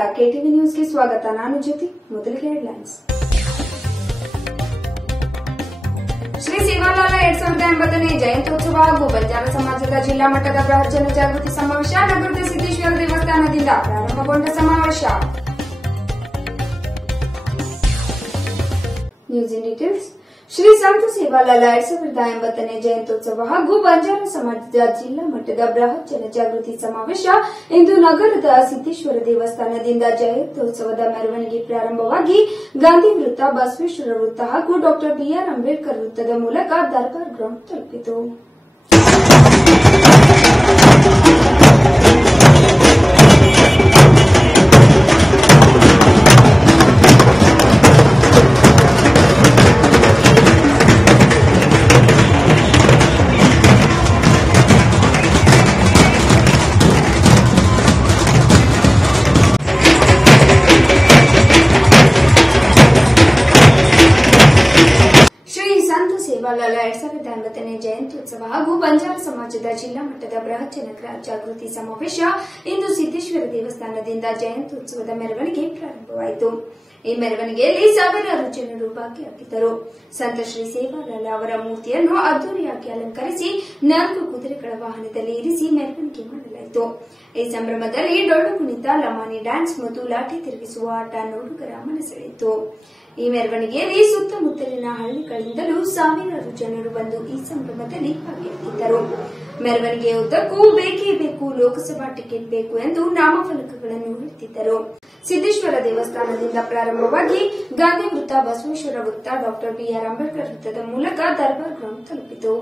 ನಮಸ್ಕಾರ, ಕೆಟಿವಿ ನ್ಯೂಸ್ಗೆ ಸ್ವಾಗತ. ನಾನು ಜ್ಯೋತಿ. ಮೊದಲಿಗೆ ಹೆಡ್ಲೈನ್ಸ್. ಶ್ರೀ ಸೇವಾಲಾಲ 2080ನೇ ಜಯಂತ್ಯೋತ್ಸವ ಹಾಗೂ ಬಂಜಾರ ಸಮಾಜದ ಜಿಲ್ಲಾ ಮಟ್ಟದ ಬೃಹತ್ ಜನಜಾಗೃತಿ ಸಮಾವೇಶ ನಗರದ ಸಿದ್ದೇಶ್ವರ ದೇವಸ್ಥಾನದಿಂದ ಪ್ರಾರಂಭಗೊಂಡ ಸಮಾವೇಶ. News in details. ಶ್ರೀ ಸಂತ ಸೇವಾಲಾಲ 2080ನೇ ಜಯಂತ್ಯೋತ್ಸವ ಹಾಗೂ ಬಂಜಾರ ಸಮಾಜದ ಜಿಲ್ಲಾ ಮಟ್ಟದ ಬೃಹತ್ ಜನಜಾಗೃತಿ ಸಮಾವೇಶ ಇಂದು ನಗರದ ಸಿದ್ದೇಶ್ವರ ದೇವಸ್ಥಾನದಿಂದ ಜಯಂತ್ಯೋತ್ಸವದ ಮೆರವಣಿಗೆ ಪ್ರಾರಂಭವಾಗಿ ಗಾಂಧಿ ವೃತ್ತ, ಬಸವೇಶ್ವರ ವೃತ್ತ ಹಾಗೂ ಡಾ ಬಿಆರ್ ಅಂಬೇಡ್ಕರ್ ವೃತ್ತದ ಮೂಲಕ ದರ್ಬಾರ್ ಗ್ರೌಂಡ್ ತಲುಪಿತು. ಸೇವಾಲಾಲ 2080ನೇ ಜಯಂತ್ಯೋತ್ಸವ ಹಾಗೂ ಬಂಜಾರ ಸಮಾಜದ ಜಿಲ್ಲಾ ಮಟ್ಟದ ಬೃಹತ್ ಜನಜಾಗೃತಿ ಸಮಾವೇಶ ಇಂದು ಸಿದ್ದೇಶ್ವರ ದೇವಸ್ಥಾನದಿಂದ ಜಯಂತ್ಯೋತ್ಸವದ ಮೆರವಣಿಗೆ ಪ್ರಾರಂಭವಾಯಿತು. ಈ ಮೆರವಣಿಗೆಯಲ್ಲಿ ಸಾವಿರಾರು ಜನರು ಭಾಗಿಯಾಗಿದ್ದರು. ಸಂತ ಶ್ರೀ ಸೇವಾಲಾಲ ಅವರ ಮೂರ್ತಿಯನ್ನು ಅದ್ದೂರಿಯಾಗಿ ಅಲಂಕರಿಸಿ 4 ಕುದುರೆಗಳ ವಾಹನದಲ್ಲಿ ಇರಿಸಿ ಮೆರವಣಿಗೆ ಮಾಡಲಾಯಿತು. ಈ ಸಂಭ್ರಮದಲ್ಲಿ ಡೊಳ್ಳು ಕುಣಿತ, ಲಮಾನಿ ಡ್ಯಾನ್ಸ್ ಮತ್ತು ಲಾಠಿ ತಿರುಗಿಸುವ ಆಟ ನೋಡುಗರ ಮನಸೆಳೆಯಿತು. ಈ ಮೆರವಣಿಗೆಯಲ್ಲಿ ಸುತ್ತಮುತ್ತಲಿನ ಹಳ್ಳಿಗಳಿಂದಲೂ ಸಾವಿರಾರು ಜನರು ಬಂದು ಈ ಸಂಭ್ರಮದಲ್ಲಿ ಭಾಗಿಯಾಗಿದ್ದರು. ಮೆರವಣಿಗೆಯ ಉದ್ದಕ್ಕೂ ಬೇಕೇ ಬೇಕು, ಲೋಕಸಭಾ ಟಿಕೆಟ್ ಬೇಕು ಎಂದು ನಾಮಫಲಕಗಳನ್ನು ಹಿಡಿದಿದ್ದರು. ಸಿದ್ದೇಶ್ವರ ದೇವಸ್ಥಾನದಿಂದ ಪ್ರಾರಂಭವಾಗಿ ಗಾಂಧಿ ವೃತ್ತ, ಬಸವೇಶ್ವರ ವೃತ್ತ, ಡಾ ಬಿಆರ್ ಅಂಬೇಡ್ಕರ್ ವೃತ್ತದ ಮೂಲಕ ದರ್ಬಾರ್ ಗ್ರೌಂಡ್ ತಲುಪಿತು.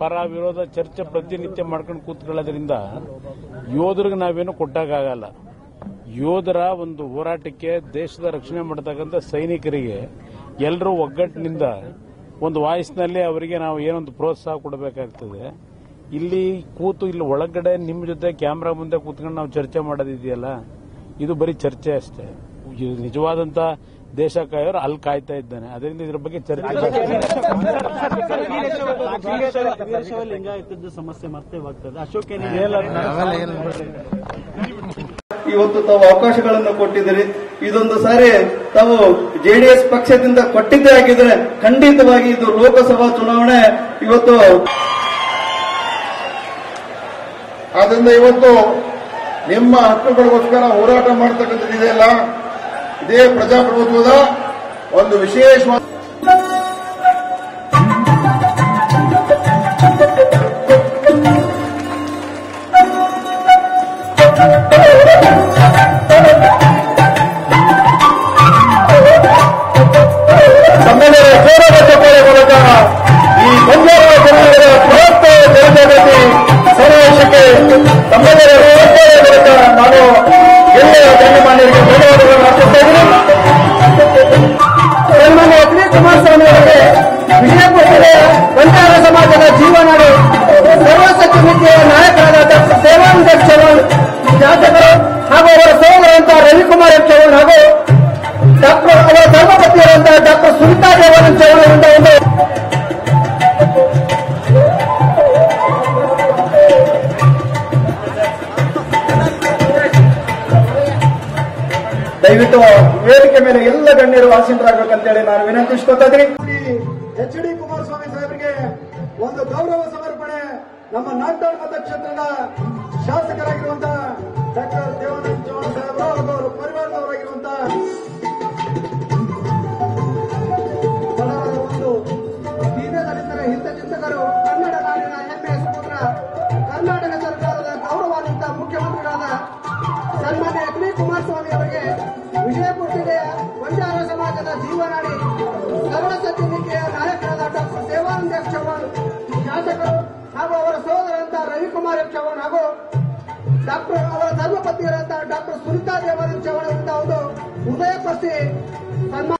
ಪರ ವಿರೋಧ ಚರ್ಚೆ ಪ್ರತಿನಿತ್ಯ ಮಾಡ್ಕೊಂಡು ಕೂತ್ಕೊಳ್ಳೋದ್ರಿಂದ ಯೋಧರಿಗೆ ನಾವೇನು ಕೊಟ್ಟಾಗಲ್ಲ. ಯೋಧರ ಒಂದು ಹೋರಾಟಕ್ಕೆ, ದೇಶದ ರಕ್ಷಣೆ ಮಾಡತಕ್ಕಂಥ ಸೈನಿಕರಿಗೆ ಎಲ್ಲರೂ ಒಗ್ಗಟ್ಟಿನಿಂದ ಒಂದು ವಾಯ್ಸ್ನಲ್ಲಿ ಅವರಿಗೆ ನಾವು ಏನೊಂದು ಪ್ರೋತ್ಸಾಹ ಕೊಡಬೇಕಾಗ್ತದೆ. ಇಲ್ಲಿ ಕೂತು ಇಲ್ಲಿ ಒಳಗಡೆ ನಿಮ್ಮ ಜೊತೆ ಕ್ಯಾಮ್ರಾ ಮುಂದೆ ಕೂತ್ಕೊಂಡು ನಾವು ಚರ್ಚೆ ಮಾಡೋದಿದೆಯಲ್ಲ, ಇದು ಬರೀ ಚರ್ಚೆ ಅಷ್ಟೇ. ನಿಜವಾದಂತ ದೇಶ ಕಾಯೋರು ಅಲ್ಲಿ ಕಾಯ್ತಾ ಇದ್ದಾನೆ. ಅದರಿಂದ ಇದ್ರ ಬಗ್ಗೆ ಚರ್ಚೆ ಸಮಸ್ಯೆ ಮತ್ತೆ ಅಶೋಕ್ ಇವತ್ತು ತಾವು ಅವಕಾಶಗಳನ್ನು ಕೊಟ್ಟಿದ್ದೀರಿ. ಇದೊಂದು ಸಾರಿ ತಾವು ಜೆಡಿಎಸ್ ಪಕ್ಷದಿಂದ ಕೊಟ್ಟಿದ್ದೇ ಆಗಿದ್ರೆ ಖಂಡಿತವಾಗಿ ಇದು ಲೋಕಸಭಾ ಚುನಾವಣೆ ಇವತ್ತು. ಆದ್ರಿಂದ ಇವತ್ತು ನಿಮ್ಮ ಹಕ್ಕುಗಳಿಗೋಸ್ಕರ ಹೋರಾಟ ಮಾಡತಕ್ಕಂಥದ್ದಿದೆಯಲ್ಲ, ಇದೇ ಪ್ರಜಾಪ್ರಭುತ್ವದ ಒಂದು ವಿಶೇಷವಾದ ಈ ಬಂಜಾರ ಜನಾಂಗದ ಬೃಹತ್ ಜನಜಾಗೃತಿ ಸಮಾವೇಶಕ್ಕೆ ತಮ್ಮೆಲ್ಲರ ಮೂಲಕ ನಾನು ಎಲ್ಲ ಗಣ್ಯಮಾನ್ಯರಿಗೆ ಧನ್ಯವಾದಗಳನ್ನು ಅರ್ಪಿಸ್ತಾ ಇದ್ದೀನಿ. ಸನ್ಮಾನ್ಯ ಎಚ್ ಡಿ ಕುಮಾರಸ್ವಾಮಿ ಅವರಿಗೆ ವಿಜಯಪುರದ ಬಂಜಾರ ಸಮಾಜದ ಜೀವನಾಡಿ ಸರ್ವಸತ್ಯ ನೀತಿಯ ನಾಯಕರಾದ ಡಾಕ್ಟರ್ ದೇವಾನಂದ ಚೌಹಾಣ್ ಶಾಸಕರು ಹಾಗೂ ದಯವಿಟ್ಟು ವೇದಿಕೆ ಮೇಲೆ ಎಲ್ಲ ಗಣ್ಯರು ಆಸೀನರಾಗಬೇಕಂತೇಳಿ ನಾನು ವಿನಂತಿಸ್ಕೊತಾ ಇದ್ದೀನಿ. ಎಚ್ ಡಿ ಕುಮಾರಸ್ವಾಮಿ ಸಾಹೇಬರಿಗೆ ಒಂದು ಗೌರವ ಸಮರ್ಪಣೆ ನಮ್ಮ ನಾಗ್ದಾಳ್ ಮತಕ್ಷೇತ್ರದ ಶಾಸಕರಾಗಿರುವಂತಹ ಡಾಕ್ಟರ್ ದೇವಾನಂದ ಚೌಹಾಣ್ ಸಾಹೇಬರು ಹಾಗೂ ಅವರ ಪರಿವಾರದವರಾಗಿರುವಂತಹ ಒಂದು ದೀನದಲಿತರ ಹಿತಚಿಂತಕರು, ಕನ್ನಡ ನಾಡಿನ ಹೆಮ್ಮೆಯ ಸುಪುತ್ರ, ಕರ್ನಾಟಕ ಸರ್ಕಾರದ ಗೌರವಾನ್ವಿತ ಮುಖ್ಯಮಂತ್ರಿಗಳಾದ ಸನ್ಮಾನ್ಯ ಎಚ್ ಡಿ ಕುಮಾರಸ್ವಾಮಿ ಅವರಿಗೆ ವಿಜಯಪುರ ಜಿಲ್ಲೆಯ ಬಂಜಾರ ಸಮಾಜದ ಜೀವನಾಡಿ ಸರಳ ಸಜ್ಜನಿಕೆಯ ನಾಯಕರಾದ ಡಾಕ್ಟರ್ ದೇವಾನಂದ ಎಫ್ ಚೌಹಾಣ್ ಶಾಸಕರು ಹಾಗೂ ಅವರ ಸಹೋದರಂತ ರವಿಕುಮಾರ್ ಎಫ್ ಚೌಹಾಣ್ ಹಾಗೂ ಡಾಕ್ಟರ್ ಅವರ ಧರ್ಮಪತ್ನಿಯರಂತ ಡಾಕ್ಟರ್ ಸುನಿತಾ ದೇವಾನಂದ ಚೌಹಾಣ್ ಅಂತ ಒಂದು ಹೃದಯಪರಿಸಿ ಸನ್ಮಾನ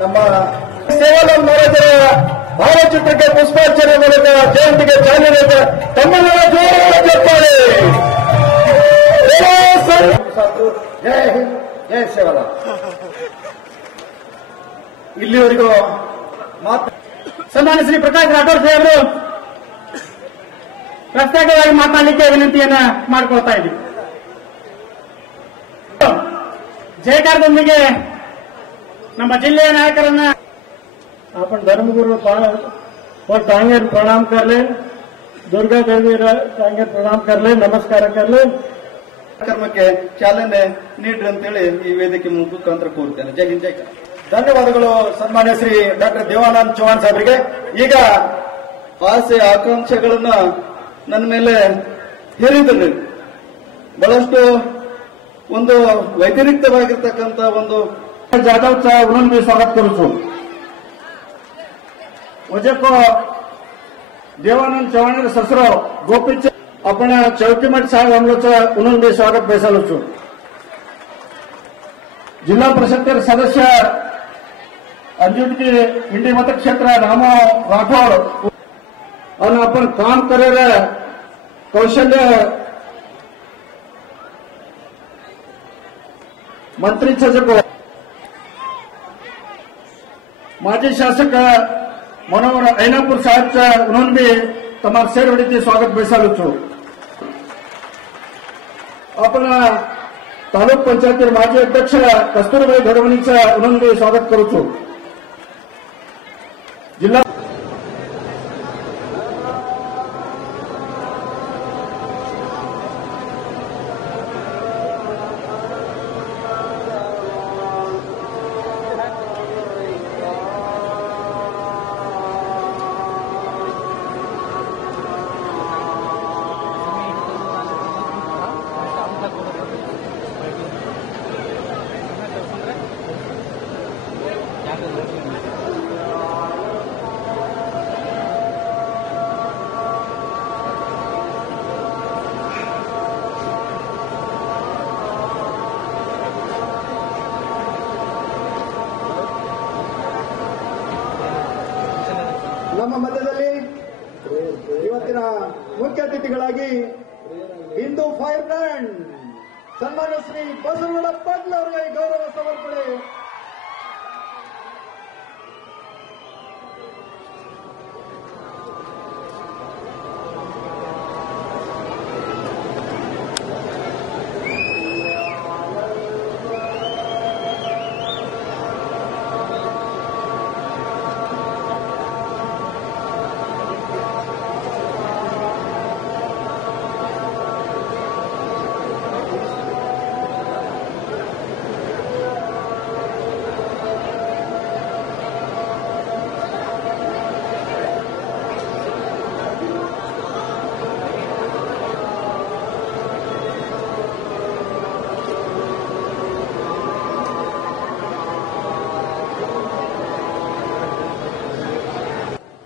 ನಮ್ಮ ಸೇವಾಲಾಲ್ ಮಹಾರಾಜರ ಭಾವಚಿತ್ರಕ್ಕೆ ಪುಷ್ಪಾರ್ಚನೆ ಮೂಲಕ ಜಯಂತಿಗೆ ಚಾಲನೆ ತಮ್ಮೆಲ್ಲರ ಜೋರಾದ ಚಪ್ಪಾಳೆ. ಜಯ ಹಿಂದ್, ಜಯ ಸೇವಾಲಾಲ್. ಇಲ್ಲಿವರೆಗೂ ಸನ್ಮಾನ್ಯ ಶ್ರೀ ಪ್ರಕಾಶ್ ರಾಠೋಡ್ ಸಾಹೇಬರು ಪ್ರತ್ಯೇಕವಾಗಿ ಮಾತನಾಡಲಿಕ್ಕೆ ವಿನಂತಿಯನ್ನ ಮಾಡಿಕೊಳ್ತಾ ಇದ್ದೀವಿ. ಜಯಕಾರದೊಂದಿಗೆ ನಮ್ಮ ಜಿಲ್ಲೆಯ नायकरನ್ನ आपण धर्मगुरु और टांगे प्रणाम कर ले, दुर्गा देवी टांगे प्रणाम कर ले, नमस्कार कर ले. ಕಾರ್ಯಕ್ರಮಕ್ಕೆ ಚಾಲನೆ ನೀಡ್ರಿ ಅಂತೇಳಿ ಈ ವೇದಿಕೆ ಮುಖಾಂತರ ಕೋರುತ್ತೇನೆ. ಜೈ ಹಿಂದ್, ಜೈ ಕರ್ನಾಟಕ. ಧನ್ಯವಾದಗಳು ಸನ್ಮಾನ್ಯ ಶ್ರೀ ಡಾಕ್ಟರ್ ದೇವಾನಂದ ಚೌಹಾಣ್ ಸಾಹೇಬರಿಗೆ. ಈಗ ಆಸೆ ಆಕಾಂಕ್ಷೆಗಳನ್ನ ನನ್ನ ಮೇಲೆ ಹೇರಿದ್ರಿ. ಬಹಳಷ್ಟು ಒಂದು ವ್ಯತಿರಿಕ್ತವಾಗಿರ್ತಕ್ಕಂಥ ಒಂದು जाधवचा म्हणून मी स्वागत करतो. वजेको देवानंद चव्हाण ससराव गोपीच आपण चौकीमठ साहेब आमलोचं म्हणून मी स्वागत बेसालो. जिल्हा परिषद सदस्य अंजुटकी इंडी मतक्षेत्र रामराव राठोड आणि आपण काम करेल कौशल्य मंत्रीचं जे माजी शासक मनोहर ऐनापूर साहेबचं म्हणून मी तमाम सेरवडीचे स्वागत बेसालो. आपण तालुक पंचायत माजी अध्यक्ष कस्तुरबाई घडवणीचं म्हणून मी स्वागत करू. जिल्हा ನಮ್ಮ ಮಧ್ಯದಲ್ಲಿ ಇವತ್ತಿನ ಮುಖ್ಯ ಅತಿಥಿಗಳಾಗಿ ಹಿಂದೂ ಫೈರ್ ಬ್ರ್ಯಾಂಡ್ ಸನ್ಮಾನ್ಯ ಶ್ರೀ ಬಸವಗೌಡ ಪಾಟೀಲ್ ಅವರಿಗೆ ಗೌರವ ಸಮರ್ಪಣೆ.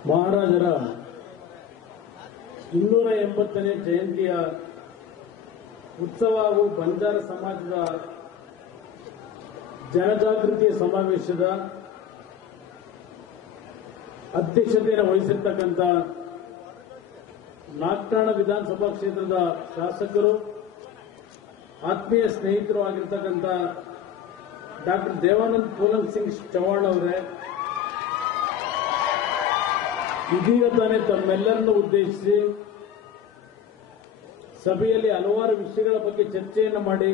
ಮಹಾರಾಜರ 280ನೇ ಜಯಂತಿಯ ಉತ್ಸವ ಹಾಗೂ ಬಂಜಾರ ಸಮಾಜದ ಜನಜಾಗೃತಿ ಸಮಾವೇಶದ ಅಧ್ಯಕ್ಷತೆಯನ್ನು ವಹಿಸಿರ್ತಕ್ಕಂಥ ನಾಗ್ಠಾಣ ವಿಧಾನಸಭಾ ಕ್ಷೇತ್ರದ ಶಾಸಕರು, ಆತ್ಮೀಯ ಸ್ನೇಹಿತರು ಆಗಿರ್ತಕ್ಕಂಥ ಡಾಕ್ಟರ್ ದೇವಾನಂದ್ ಪೂಲನ್ ಸಿಂಗ್ ಚೌಹಾಣ್ ಅವರೇ, ಇದೀಗ ತಾನೇ ತಮ್ಮೆಲ್ಲರನ್ನು ಉದ್ದೇಶಿಸಿ ಸಭೆಯಲ್ಲಿ ಹಲವಾರು ವಿಷಯಗಳ ಬಗ್ಗೆ ಚರ್ಚೆಯನ್ನು ಮಾಡಿ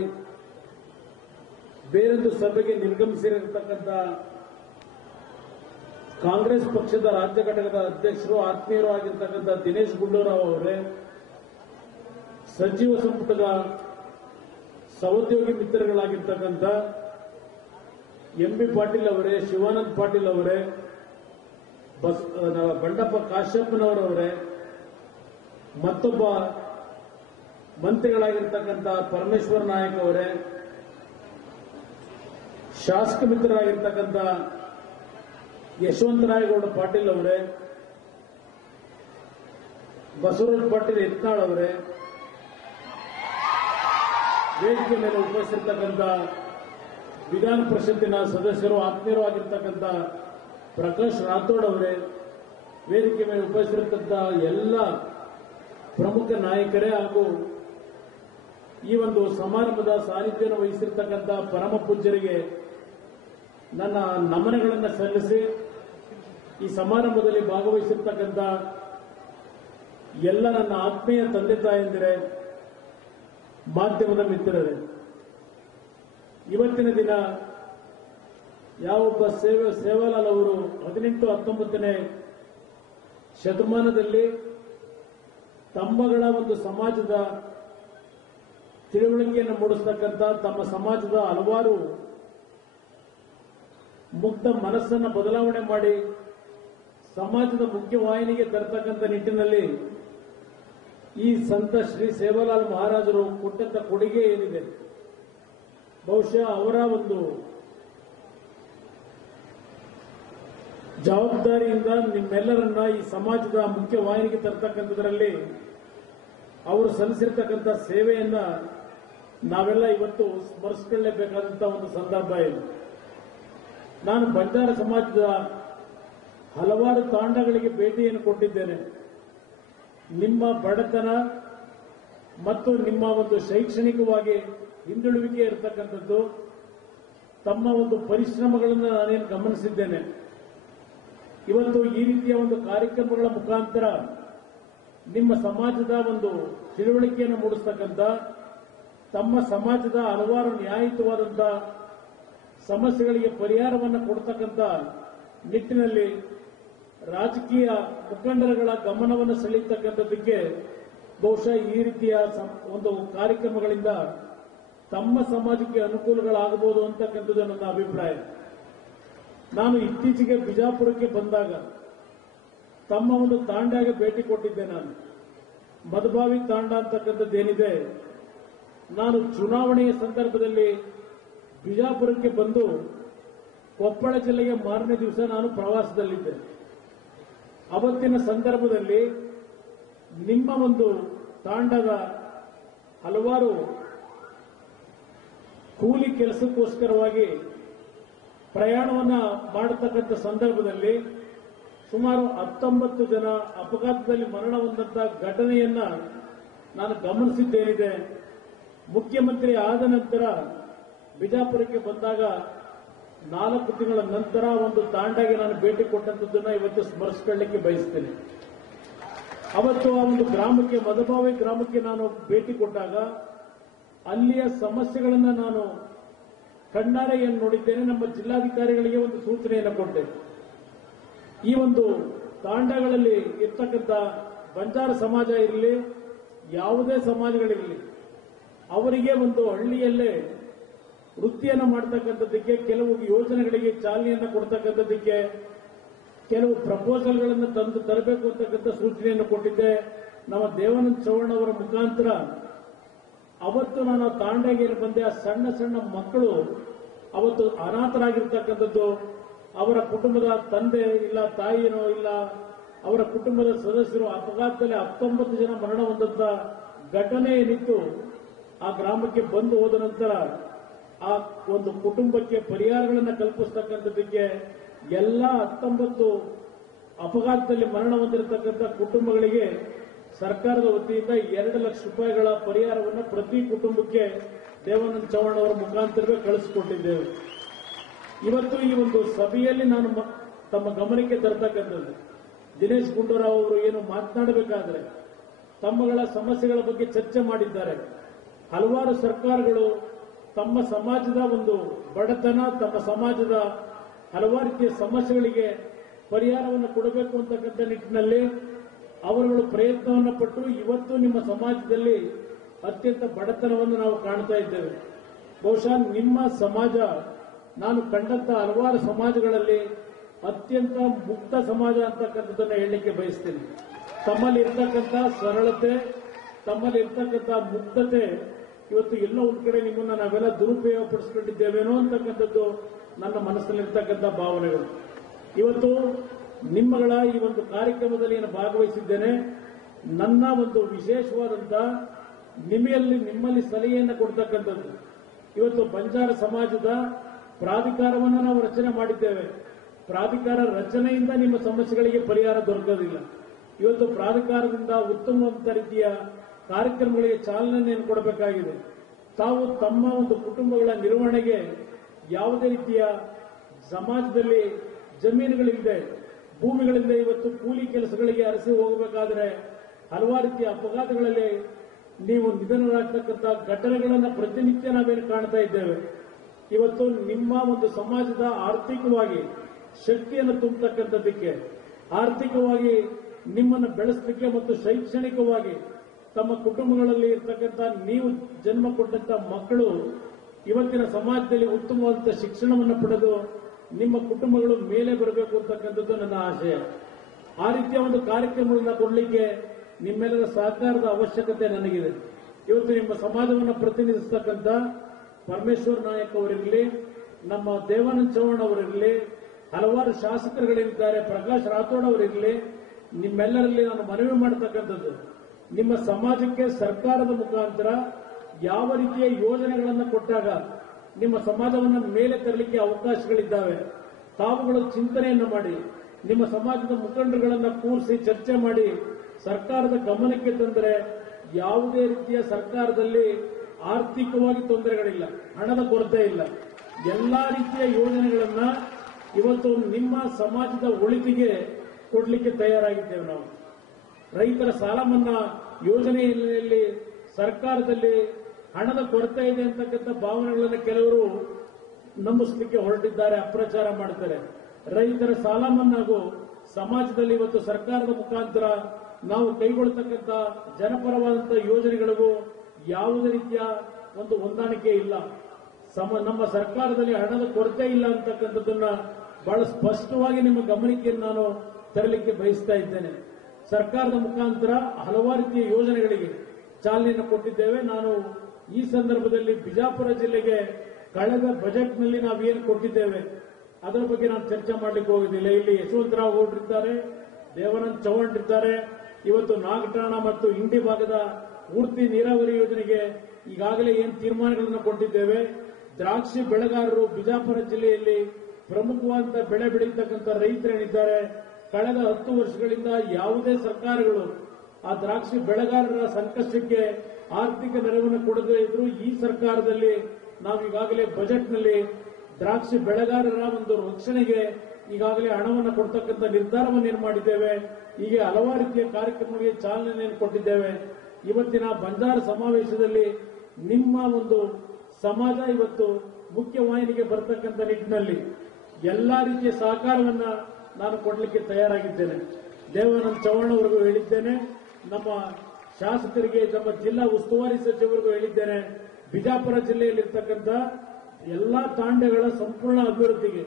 ಬೇರೊಂದು ಸಭೆಗೆ ನಿರ್ಗಮಿಸಿರತಕ್ಕಂಥ ಕಾಂಗ್ರೆಸ್ ಪಕ್ಷದ ರಾಜ್ಯ ಘಟಕದ ಅಧ್ಯಕ್ಷರು ಆತ್ಮೀಯರು ಆಗಿರ್ತಕ್ಕಂಥ ದಿನೇಶ್ ಗುಂಡೂರಾವ್ ಅವರೇ, ಸಚಿವ ಸಂಪುಟದ ಸಹೋದ್ಯೋಗಿ ಮಿತ್ರಗಳಾಗಿರ್ತಕ್ಕಂಥ ಎಂಬಿ ಪಾಟೀಲ್ ಅವರೇ, ಶಿವಾನಂದ್ ಪಾಟೀಲ್ ಅವರೇ, ಬಂಡಪ್ಪ ಕಾಶ್ಯಪ್ಪನವರವರೇ, ಮತ್ತೊಬ್ಬ ಮಂತ್ರಿಗಳಾಗಿರ್ತಕ್ಕಂಥ ಪರಮೇಶ್ವರ ನಾಯಕ್ ಅವರೇ, ಶಾಸಕ ಮಿತ್ರರಾಗಿರ್ತಕ್ಕಂಥ ಯಶವಂತರಾಯಗೌಡ ಪಾಟೀಲ್ ಅವರೇ, ಬಸವರಾಜ ಪಾಟೀಲ್ ಯತ್ನಾಳ್ ಅವರೇ, ವೇದಿಕೆ ಮೇಲೆ ಉಪಸ್ಥಿತಕ್ಕಂಥ ವಿಧಾನ ಪರಿಷತ್ತಿನ ಸದಸ್ಯರು ಆತ್ಮೀಯರು ಆಗಿರ್ತಕ್ಕಂಥ ಪ್ರಕಾಶ್ ರಾಥೋಡ್ ಅವರೇ, ವೇದಿಕೆ ಮೇಲೆ ಉಪಸ್ಥಿತಕ್ಕಂಥ ಎಲ್ಲ ಪ್ರಮುಖ ನಾಯಕರೇ ಹಾಗೂ ಈ ಒಂದು ಸಮಾರಂಭದ ಸಾನ್ನಿಧ್ಯವನ್ನು ವಹಿಸಿರ್ತಕ್ಕಂಥ ಪರಮ ಪೂಜ್ಯರಿಗೆ ನನ್ನ ನಮನಗಳನ್ನು ಸಲ್ಲಿಸಿ ಈ ಸಮಾರಂಭದಲ್ಲಿ ಭಾಗವಹಿಸಿರ್ತಕ್ಕಂಥ ಎಲ್ಲ ನನ್ನ ಆತ್ಮೀಯ ತಂದೆ ತಾಯಂದಿರೇ, ಮಾಧ್ಯಮದ ಮಿತ್ರರೇ, ಇವತ್ತಿನ ದಿನ ಯಾವೊಬ್ಬ ಸೇವಾಲಾಲ್ ಅವರು 18-19ನೇ ಶತಮಾನದಲ್ಲಿ ತಮ್ಮಗಳ ಒಂದು ಸಮಾಜದ ತಿಳುವಳಿಕೆಯನ್ನು ಮೂಡಿಸತಕ್ಕಂಥ ತಮ್ಮ ಸಮಾಜದ ಹಲವಾರು ಮುಗ್ಧ ಮನಸ್ಸನ್ನು ಬದಲಾವಣೆ ಮಾಡಿ ಸಮಾಜದ ಮುಖ್ಯವಾಹಿನಿಗೆ ತರತಕ್ಕಂಥ ನಿಟ್ಟಿನಲ್ಲಿ ಈ ಸಂತ ಶ್ರೀ ಸೇವಾಲಾಲ್ ಮಹಾರಾಜರು ಕೊಟ್ಟಂತ ಕೊಡುಗೆ ಏನಿದೆ, ಬಹುಶಃ ಅವರ ಒಂದು ಜವಾಬ್ದಾರಿಯಿಂದ ನಿಮ್ಮೆಲ್ಲರನ್ನ ಈ ಸಮಾಜದ ಮುಖ್ಯವಾಹಿನಿಗೆ ತರತಕ್ಕಂಥದ್ರಲ್ಲಿ ಅವರು ಸಲ್ಲಿಸಿರ್ತಕ್ಕಂಥ ಸೇವೆಯನ್ನ ನಾವೆಲ್ಲ ಇವತ್ತು ಸ್ಮರಿಸಿಕೊಳ್ಳಲೇಬೇಕಾದಂತಹ ಒಂದು ಸಂದರ್ಭ ಇದೆ. ನಾನು ಬಂಜಾರ ಸಮಾಜದ ಹಲವಾರು ತಾಂಡಗಳಿಗೆ ಭೇಟಿಯನ್ನು ಕೊಟ್ಟಿದ್ದೇನೆ. ನಿಮ್ಮ ಬಡತನ ಮತ್ತು ನಿಮ್ಮ ಒಂದು ಶೈಕ್ಷಣಿಕವಾಗಿ ಹಿಂದುಳುವಿಕೆ ಇರತಕ್ಕಂಥದ್ದು, ತಮ್ಮ ಒಂದು ಪರಿಶ್ರಮಗಳನ್ನು ನಾನೇನು ಗಮನಿಸಿದ್ದೇನೆ. ಇವತ್ತು ಈ ರೀತಿಯ ಒಂದು ಕಾರ್ಯಕ್ರಮಗಳ ಮುಖಾಂತರ ನಿಮ್ಮ ಸಮಾಜದ ಒಂದು ತಿಳುವಳಿಕೆಯನ್ನು ಮೂಡಿಸ್ತಕ್ಕಂಥ, ತಮ್ಮ ಸಮಾಜದ ಹಲವಾರು ನ್ಯಾಯಯುತವಾದಂಥ ಸಮಸ್ಯೆಗಳಿಗೆ ಪರಿಹಾರವನ್ನು ಕೊಡ್ತಕ್ಕಂಥ ನಿಟ್ಟಿನಲ್ಲಿ ರಾಜಕೀಯ ಮುಖಂಡರುಗಳ ಗಮನವನ್ನು ಸೆಳೆಯತಕ್ಕಂಥದ್ದಕ್ಕೆ ಬಹುಶಃ ಈ ರೀತಿಯ ಒಂದು ಕಾರ್ಯಕ್ರಮಗಳಿಂದ ತಮ್ಮ ಸಮಾಜಕ್ಕೆ ಅನುಕೂಲಗಳಾಗಬಹುದು ಅಂತಕ್ಕಂಥದ್ದು ನನ್ನ ಅಭಿಪ್ರಾಯ. ನಾನು ಇತ್ತೀಚೆಗೆ ಬಿಜಾಪುರಕ್ಕೆ ಬಂದಾಗ ತಮ್ಮ ಒಂದು ತಾಂಡಾಗೆ ಭೇಟಿ ಕೊಟ್ಟಿದ್ದೆ. ನಾನು ಮಧುಬಾವಿ ತಾಂಡ ಅಂತಕ್ಕಂಥದ್ದೇನಿದೆ, ನಾನು ಚುನಾವಣೆಯ ಸಂದರ್ಭದಲ್ಲಿ ಬಿಜಾಪುರಕ್ಕೆ ಬಂದು ಕೊಪ್ಪಳ ಜಿಲ್ಲೆಗೆ ಮಾರನೇ ದಿವಸ ನಾನು ಪ್ರವಾಸದಲ್ಲಿದ್ದೆ. ಅವತ್ತಿನ ಸಂದರ್ಭದಲ್ಲಿ ನಿಮ್ಮ ಒಂದು ತಾಂಡದ ಹಲವಾರು ಕೂಲಿ ಕೆಲಸಕ್ಕೋಸ್ಕರವಾಗಿ ಪ್ರಯಾಣವನ್ನ ಮಾಡತಕ್ಕಂಥ ಸಂದರ್ಭದಲ್ಲಿ ಸುಮಾರು 19 ಜನ ಅಪಘಾತದಲ್ಲಿ ಮರಣ ಹೊಂದಂತ ಘಟನೆಯನ್ನ ನಾನು ಗಮನಿಸಿದ್ದೇನಿದೆ. ಮುಖ್ಯಮಂತ್ರಿ ಆದ ನಂತರ ಬಿಜಾಪುರಕ್ಕೆ ಬಂದಾಗ 4 ತಿಂಗಳ ನಂತರ ಒಂದು ತಾಂಡಾಗೆ ನಾನು ಭೇಟಿ ಕೊಟ್ಟಂತದ್ದನ್ನ ಇವತ್ತು ಸ್ಮರಿಸಿಕೊಳ್ಳಲಿಕ್ಕೆ ಬಯಸ್ತೇನೆ. ಅವತ್ತು ಆ ಒಂದು ಗ್ರಾಮಕ್ಕೆ, ಮಧುಬಾವಿ ಗ್ರಾಮಕ್ಕೆ ನಾನು ಭೇಟಿ ಕೊಟ್ಟಾಗ ಅಲ್ಲಿಯ ಸಮಸ್ಯೆಗಳನ್ನು ನಾನು ಕಣ್ಣಾರೆ ಏನು ನೋಡಿದ್ದೇನೆ. ನಮ್ಮ ಜಿಲ್ಲಾಧಿಕಾರಿಗಳಿಗೆ ಒಂದು ಸೂಚನೆಯನ್ನು ಕೊಟ್ಟೆ. ಈ ಒಂದು ತಾಂಡಗಳಲ್ಲಿ ಇರ್ತಕ್ಕಂಥ ಬಂಜಾರ ಸಮಾಜ ಇರಲಿ, ಯಾವುದೇ ಸಮಾಜಗಳಿರಲಿ, ಅವರಿಗೆ ಒಂದು ಹಳ್ಳಿಯಲ್ಲೇ ವೃತ್ತಿಯನ್ನು ಮಾಡತಕ್ಕಂಥದ್ದಕ್ಕೆ, ಕೆಲವು ಯೋಜನೆಗಳಿಗೆ ಚಾಲನೆಯನ್ನು ಕೊಡ್ತಕ್ಕಂಥದ್ದಕ್ಕೆ ಕೆಲವು ಪ್ರಪೋಸಲ್ಗಳನ್ನು ತಂದು ತರಬೇಕು ಅಂತಕ್ಕಂಥ ಸೂಚನೆಯನ್ನು ಕೊಟ್ಟಿದ್ದೆ. ನಮ್ಮ ದೇವಾನಂದ ಚೌಹಾಣ್ ಅವರ ಮುಖಾಂತರ ಅವತ್ತು ನಾನು ತಾಂಡಾಗೆ ಬಂದೆ. ಆ ಸಣ್ಣ ಸಣ್ಣ ಮಕ್ಕಳು ಅವತ್ತು ಅನಾಥರಾಗಿರ್ತಕ್ಕಂಥದ್ದು, ಅವರ ಕುಟುಂಬದ ತಂದೆ ಇಲ್ಲ, ತಾಯಿನೋ ಇಲ್ಲ, ಅವರ ಕುಟುಂಬದ ಸದಸ್ಯರು ಅಪಘಾತದಲ್ಲಿ 19 ಜನ ಮರಣ ಹೊಂದಂತ ಘಟನೆ ಏನಿತ್ತು, ಆ ಗ್ರಾಮಕ್ಕೆ ಬಂದು ಹೋದ ನಂತರ ಆ ಒಂದು ಕುಟುಂಬಕ್ಕೆ ಪರಿಹಾರಗಳನ್ನು ಕಲ್ಪಿಸತಕ್ಕಂಥದ್ದಕ್ಕೆ ಎಲ್ಲ 19 ಅಪಘಾತದಲ್ಲಿ ಮರಣ ಹೊಂದಿರತಕ್ಕಂಥ ಕುಟುಂಬಗಳಿಗೆ ಸರ್ಕಾರದ ವತಿಯಿಂದ 2 ಲಕ್ಷ ರೂಪಾಯಿಗಳ ಪರಿಹಾರವನ್ನು ಪ್ರತಿ ಕುಟುಂಬಕ್ಕೆ ದೇವಾನಂದ ಚೌಹಾಣ್ ಅವರ ಮುಖಾಂತರವೇ ಕಳಿಸಿಕೊಟ್ಟಿದ್ದೇವೆ. ಇವತ್ತು ಈ ಒಂದು ಸಭೆಯಲ್ಲಿ ನಾನು ತಮ್ಮ ಗಮನಕ್ಕೆ ತರತಕ್ಕಂಥದ್ದು, ದಿನೇಶ್ ಗುಂಡೂರಾವ್ ಅವರು ಏನು ಮಾತನಾಡಬೇಕಾದ್ರೆ ತಮ್ಮಗಳ ಸಮಸ್ಯೆಗಳ ಬಗ್ಗೆ ಚರ್ಚೆ ಮಾಡಿದ್ದಾರೆ. ಹಲವಾರು ಸರ್ಕಾರಗಳು ತಮ್ಮ ಸಮಾಜದ ಒಂದು ಬಡತನ, ತಮ್ಮ ಸಮಾಜದ ಹಲವಾರು ರೀತಿಯ ಸಮಸ್ಯೆಗಳಿಗೆ ಪರಿಹಾರವನ್ನು ಕೊಡಬೇಕು ಅಂತಕ್ಕಂಥ ನಿಟ್ಟಿನಲ್ಲಿ ಅವರುಗಳು ಪ್ರಯತ್ನವನ್ನು ಪಟ್ಟು ಇವತ್ತು ನಿಮ್ಮ ಸಮಾಜದಲ್ಲಿ ಅತ್ಯಂತ ಬಡತನವನ್ನು ನಾವು ಕಾಣ್ತಾ ಇದ್ದೇವೆ. ಬಹುಶಃ ನಿಮ್ಮ ಸಮಾಜ ನಾನು ಕಂಡಂತ ಹಲವಾರು ಸಮಾಜಗಳಲ್ಲಿ ಅತ್ಯಂತ ಮುಕ್ತ ಸಮಾಜ ಅಂತಕ್ಕಂಥದ್ದನ್ನು ಹೇಳಲಿಕ್ಕೆ ಬಯಸ್ತೀನಿ. ತಮ್ಮಲ್ಲಿ ಇರ್ತಕ್ಕಂಥ ಸರಳತೆ, ತಮ್ಮಲ್ಲಿ ಇರ್ತಕ್ಕಂಥ ಮುಕ್ತತೆ ಇವತ್ತು ಎಲ್ಲೋ ಒಂದು ಕಡೆ ನಿಮ್ಮನ್ನ ನಾವೆಲ್ಲ ದುರುಪಯೋಗ ಪಡಿಸಿಕೊಂಡಿದ್ದೇವೇನೋ ಅಂತಕ್ಕಂಥದ್ದು ನನ್ನ ಮನಸ್ಸಲ್ಲಿರ್ತಕ್ಕಂಥ ಭಾವನೆಗಳು. ಇವತ್ತು ನಿಮ್ಮಗಳ ಈ ಒಂದು ಕಾರ್ಯಕ್ರಮದಲ್ಲಿ ನಾನು ಭಾಗವಹಿಸಿದ್ದೇನೆ. ನನ್ನ ಒಂದು ವಿಶೇಷವಾದಂತ ನಿಮ್ಮಲ್ಲಿ ಸಲಹೆಯನ್ನು ಕೊಡ್ತಕ್ಕಂಥದ್ದು. ಇವತ್ತು ಬಂಜಾರ ಸಮಾಜದ ಪ್ರಾಧಿಕಾರವನ್ನು ನಾವು ರಚನೆ ಮಾಡಿದ್ದೇವೆ. ಪ್ರಾಧಿಕಾರ ರಚನೆಯಿಂದ ನಿಮ್ಮ ಸಮಸ್ಯೆಗಳಿಗೆ ಪರಿಹಾರ ದೊರಕೋದಿಲ್ಲ. ಇವತ್ತು ಪ್ರಾಧಿಕಾರದಿಂದ ಉತ್ತಮವಾದ ರೀತಿಯ ಕಾರ್ಯಕ್ರಮಗಳಿಗೆ ಚಾಲನೆಯನ್ನು ಕೊಡಬೇಕಾಗಿದೆ. ತಾವು ತಮ್ಮ ಒಂದು ಕುಟುಂಬಗಳ ನಿರ್ವಹಣೆಗೆ ಯಾವುದೇ ರೀತಿಯ ಸಮಾಜದಲ್ಲಿ ಜಮೀನುಗಳಿಲ್ಲದೆ, ಭೂಮಿಗಳಿಂದ ಇವತ್ತು ಕೂಲಿ ಕೆಲಸಗಳಿಗೆ ಅರಸಿ ಹೋಗಬೇಕಾದ್ರೆ ಹಲವಾರು ರೀತಿಯ ಅಪಘಾತಗಳಲ್ಲಿ ನೀವು ನಿಧನರಾಗ್ತಕ್ಕಂಥ ಘಟನೆಗಳನ್ನು ಪ್ರತಿನಿತ್ಯ ನಾವೇನು ಕಾಣ್ತಾ ಇದ್ದೇವೆ. ಇವತ್ತು ನಿಮ್ಮ ಒಂದು ಸಮಾಜದ ಆರ್ಥಿಕವಾಗಿ ಶಕ್ತಿಯನ್ನು ತುಂಬತಕ್ಕಂಥದ್ದಕ್ಕೆ, ಆರ್ಥಿಕವಾಗಿ ನಿಮ್ಮನ್ನು ಬೆಳೆಸಲಿಕ್ಕೆ ಮತ್ತು ಶೈಕ್ಷಣಿಕವಾಗಿ ತಮ್ಮ ಕುಟುಂಬಗಳಲ್ಲಿ ಇರ್ತಕ್ಕಂಥ ನೀವು ಜನ್ಮ ಕೊಟ್ಟಂತ ಮಕ್ಕಳು ಇವತ್ತಿನ ಸಮಾಜದಲ್ಲಿ ಉತ್ತಮವಾದಂಥ ಶಿಕ್ಷಣವನ್ನು ಪಡೆದು ನಿಮ್ಮ ಕುಟುಂಬಗಳು ಮೇಲೆ ಬರಬೇಕು ಅಂತಕ್ಕಂಥದ್ದು ನನ್ನ ಆಶಯ. ಆ ರೀತಿಯ ಒಂದು ಕಾರ್ಯಕ್ರಮಗಳನ್ನ ಕೊಡಲಿಕ್ಕೆ ನಿಮ್ಮೆಲ್ಲರ ಸಹಕಾರದ ಅವಶ್ಯಕತೆ ನನಗಿದೆ. ಇವತ್ತು ನಿಮ್ಮ ಸಮಾಜವನ್ನು ಪ್ರತಿನಿಧಿಸತಕ್ಕಂಥ ಪರಮೇಶ್ವರ್ ನಾಯಕ್ ಅವರಿರಲಿ, ನಮ್ಮ ದೇವಾನಂದ ಚೌಹಾಣ್ ಅವರಿರಲಿ, ಹಲವಾರು ಶಾಸಕರುಗಳಿದ್ದಾರೆ, ಪ್ರಕಾಶ್ ರಾಥೋಡ್ ಅವರಿರಲಿ, ನಿಮ್ಮೆಲ್ಲರಲ್ಲಿ ನಾನು ಮನವಿ ಮಾಡತಕ್ಕಂಥದ್ದು, ನಿಮ್ಮ ಸಮಾಜಕ್ಕೆ ಸರ್ಕಾರದ ಮುಖಾಂತರ ಯಾವ ರೀತಿಯ ಯೋಜನೆಗಳನ್ನು ಕೊಟ್ಟಾಗ ನಿಮ್ಮ ಸಮಾಜವನ್ನು ಮೇಲೆ ತರಲಿಕ್ಕೆ ಅವಕಾಶಗಳಿದ್ದಾವೆ. ತಾವುಗಳು ಚಿಂತನೆಯನ್ನು ಮಾಡಿ ನಿಮ್ಮ ಸಮಾಜದ ಮುಖಂಡರುಗಳನ್ನು ಕೂರಿಸಿ ಚರ್ಚೆ ಮಾಡಿ ಸರ್ಕಾರದ ಗಮನಕ್ಕೆ ತಂದರೆ ಯಾವುದೇ ರೀತಿಯ ಸರ್ಕಾರದಲ್ಲಿ ಆರ್ಥಿಕವಾಗಿ ತೊಂದರೆಗಳಿಲ್ಲ, ಹಣದ ಕೊರತೆ ಇಲ್ಲ. ಎಲ್ಲಾ ರೀತಿಯ ಯೋಜನೆಗಳನ್ನ ಇವತ್ತು ನಿಮ್ಮ ಸಮಾಜದ ಒಳಿತಿಗೆ ಕೊಡಲಿಕ್ಕೆ ತಯಾರಾಗಿದ್ದೇವೆ ನಾವು. ರೈತರ ಸಾಲ ಮನ್ನಾ ಯೋಜನೆಯಲ್ಲಿ ಸರ್ಕಾರದಲ್ಲಿ ಹಣದ ಕೊರತೆ ಇದೆ ಅಂತಕ್ಕಂಥ ಭಾವನೆಗಳನ್ನು ಕೆಲವರು ನಂಬಿಸಲಿಕ್ಕೆ ಹೊರಟಿದ್ದಾರೆ, ಅಪ್ರಚಾರ ಮಾಡ್ತಾರೆ. ರೈತರ ಸಾಲ ಮನ್ನಾಗೂ ಸಮಾಜದಲ್ಲಿ ಇವತ್ತು ಸರ್ಕಾರದ ಮುಖಾಂತರ ನಾವು ಕೈಗೊಳ್ಳತಕ್ಕಂಥ ಜನಪರವಾದಂತಹ ಯೋಜನೆಗಳಿಗೂ ಯಾವುದೇ ರೀತಿಯ ಒಂದು ಹೊಂದಾಣಿಕೆ ಇಲ್ಲ. ನಮ್ಮ ಸರ್ಕಾರದಲ್ಲಿ ಹಣದ ಕೊರತೆ ಇಲ್ಲ ಅಂತಕ್ಕಂಥದ್ದನ್ನ ಬಹಳ ಸ್ಪಷ್ಟವಾಗಿ ನಿಮ್ಮ ಗಮನಕ್ಕೆ ನಾನು ತರಲಿಕ್ಕೆ ಬಯಸ್ತಾ ಇದ್ದೇನೆ. ಸರ್ಕಾರದ ಮುಖಾಂತರ ಹಲವಾರು ರೀತಿಯ ಯೋಜನೆಗಳಿಗೆ ಚಾಲನೆಯನ್ನು ಕೊಟ್ಟಿದ್ದೇವೆ. ನಾನು ಈ ಸಂದರ್ಭದಲ್ಲಿ ಬಿಜಾಪುರ ಜಿಲ್ಲೆಗೆ ಕಳೆದ ಬಜೆಟ್ನಲ್ಲಿ ನಾವೇನು ಕೊಟ್ಟಿದ್ದೇವೆ ಅದರ ಬಗ್ಗೆ ನಾನು ಚರ್ಚೆ ಮಾಡಲಿಕ್ಕೆ ಹೋಗೋದಿಲ್ಲ. ಇಲ್ಲಿ ಯಶವಂತರಾವ್ ಗೌಡ್ರಿದ್ದಾರೆ, ದೇವಾನಂದ ಚೌಹಾಣ್ ಇದ್ದಾರೆ. ಇವತ್ತು ನಾಗಠಾಣ ಮತ್ತು ಇಂಡಿ ಭಾಗದ ಪೂರ್ತಿ ನೀರಾವರಿ ಯೋಜನೆಗೆ ಈಗಾಗಲೇ ಏನು ತೀರ್ಮಾನಗಳನ್ನು ಕೊಟ್ಟಿದ್ದೇವೆ. ದ್ರಾಕ್ಷಿ ಬೆಳೆಗಾರರು ಬಿಜಾಪುರ ಜಿಲ್ಲೆಯಲ್ಲಿ ಪ್ರಮುಖವಾದಂತಹ ಬೆಳೆ ಬೆಳೀತಕ್ಕಂಥ ರೈತರೇನಿದ್ದಾರೆ, ಕಳೆದ 10 ವರ್ಷಗಳಿಂದ ಯಾವುದೇ ಸರ್ಕಾರಗಳು ಆ ದ್ರಾಕ್ಷಿ ಬೆಳೆಗಾರರ ಸಂಕಷ್ಟಕ್ಕೆ ಆರ್ಥಿಕ ನೆರವನ್ನು ಕೊಡದೇ ಇದ್ರು ಈ ಸರ್ಕಾರದಲ್ಲಿ ನಾವು ಈಗಾಗಲೇ ಬಜೆಟ್ನಲ್ಲಿ ದ್ರಾಕ್ಷಿ ಬೆಳೆಗಾರರ ಒಂದು ರಕ್ಷಣೆಗೆ ಈಗಾಗಲೇ ಹಣವನ್ನು ಕೊಡ್ತಕ್ಕಂಥ ನಿರ್ಧಾರವನ್ನು ಮಾಡಿದ್ದೇವೆ. ಹೀಗೆ ಹಲವಾರು ರೀತಿಯ ಕಾರ್ಯಕ್ರಮಗಳಿಗೆ ಚಾಲನೆಯನ್ನು ಕೊಟ್ಟಿದ್ದೇವೆ. ಇವತ್ತಿನ ಬಂಜಾರ ಸಮಾವೇಶದಲ್ಲಿ ನಿಮ್ಮ ಒಂದು ಸಮಾಜ ಇವತ್ತು ಮುಖ್ಯವಾಹಿನಿಗೆ ಬರತಕ್ಕಂಥ ನಿಟ್ಟಿನಲ್ಲಿ ಎಲ್ಲಾ ರೀತಿಯ ಸಹಕಾರವನ್ನ ನಾನು ಕೊಡಲಿಕ್ಕೆ ತಯಾರಾಗಿದ್ದೇನೆ. ದೇವಾನಂದ ಚೌಹಾಣ್ ಅವರಿಗೂ ಹೇಳಿದ್ದೇನೆ, ನಮ್ಮ ಶಾಸಕರಿಗೆ, ನಮ್ಮ ಜಿಲ್ಲಾ ಉಸ್ತುವಾರಿ ಸಚಿವರಿಗೂ ಹೇಳಿದ್ದೇನೆ. ಬಿಜಾಪುರ ಜಿಲ್ಲೆಯಲ್ಲಿರ್ತಕ್ಕಂಥ ಎಲ್ಲಾ ತಾಂಡಗಳ ಸಂಪೂರ್ಣ ಅಭಿವೃದ್ಧಿಗೆ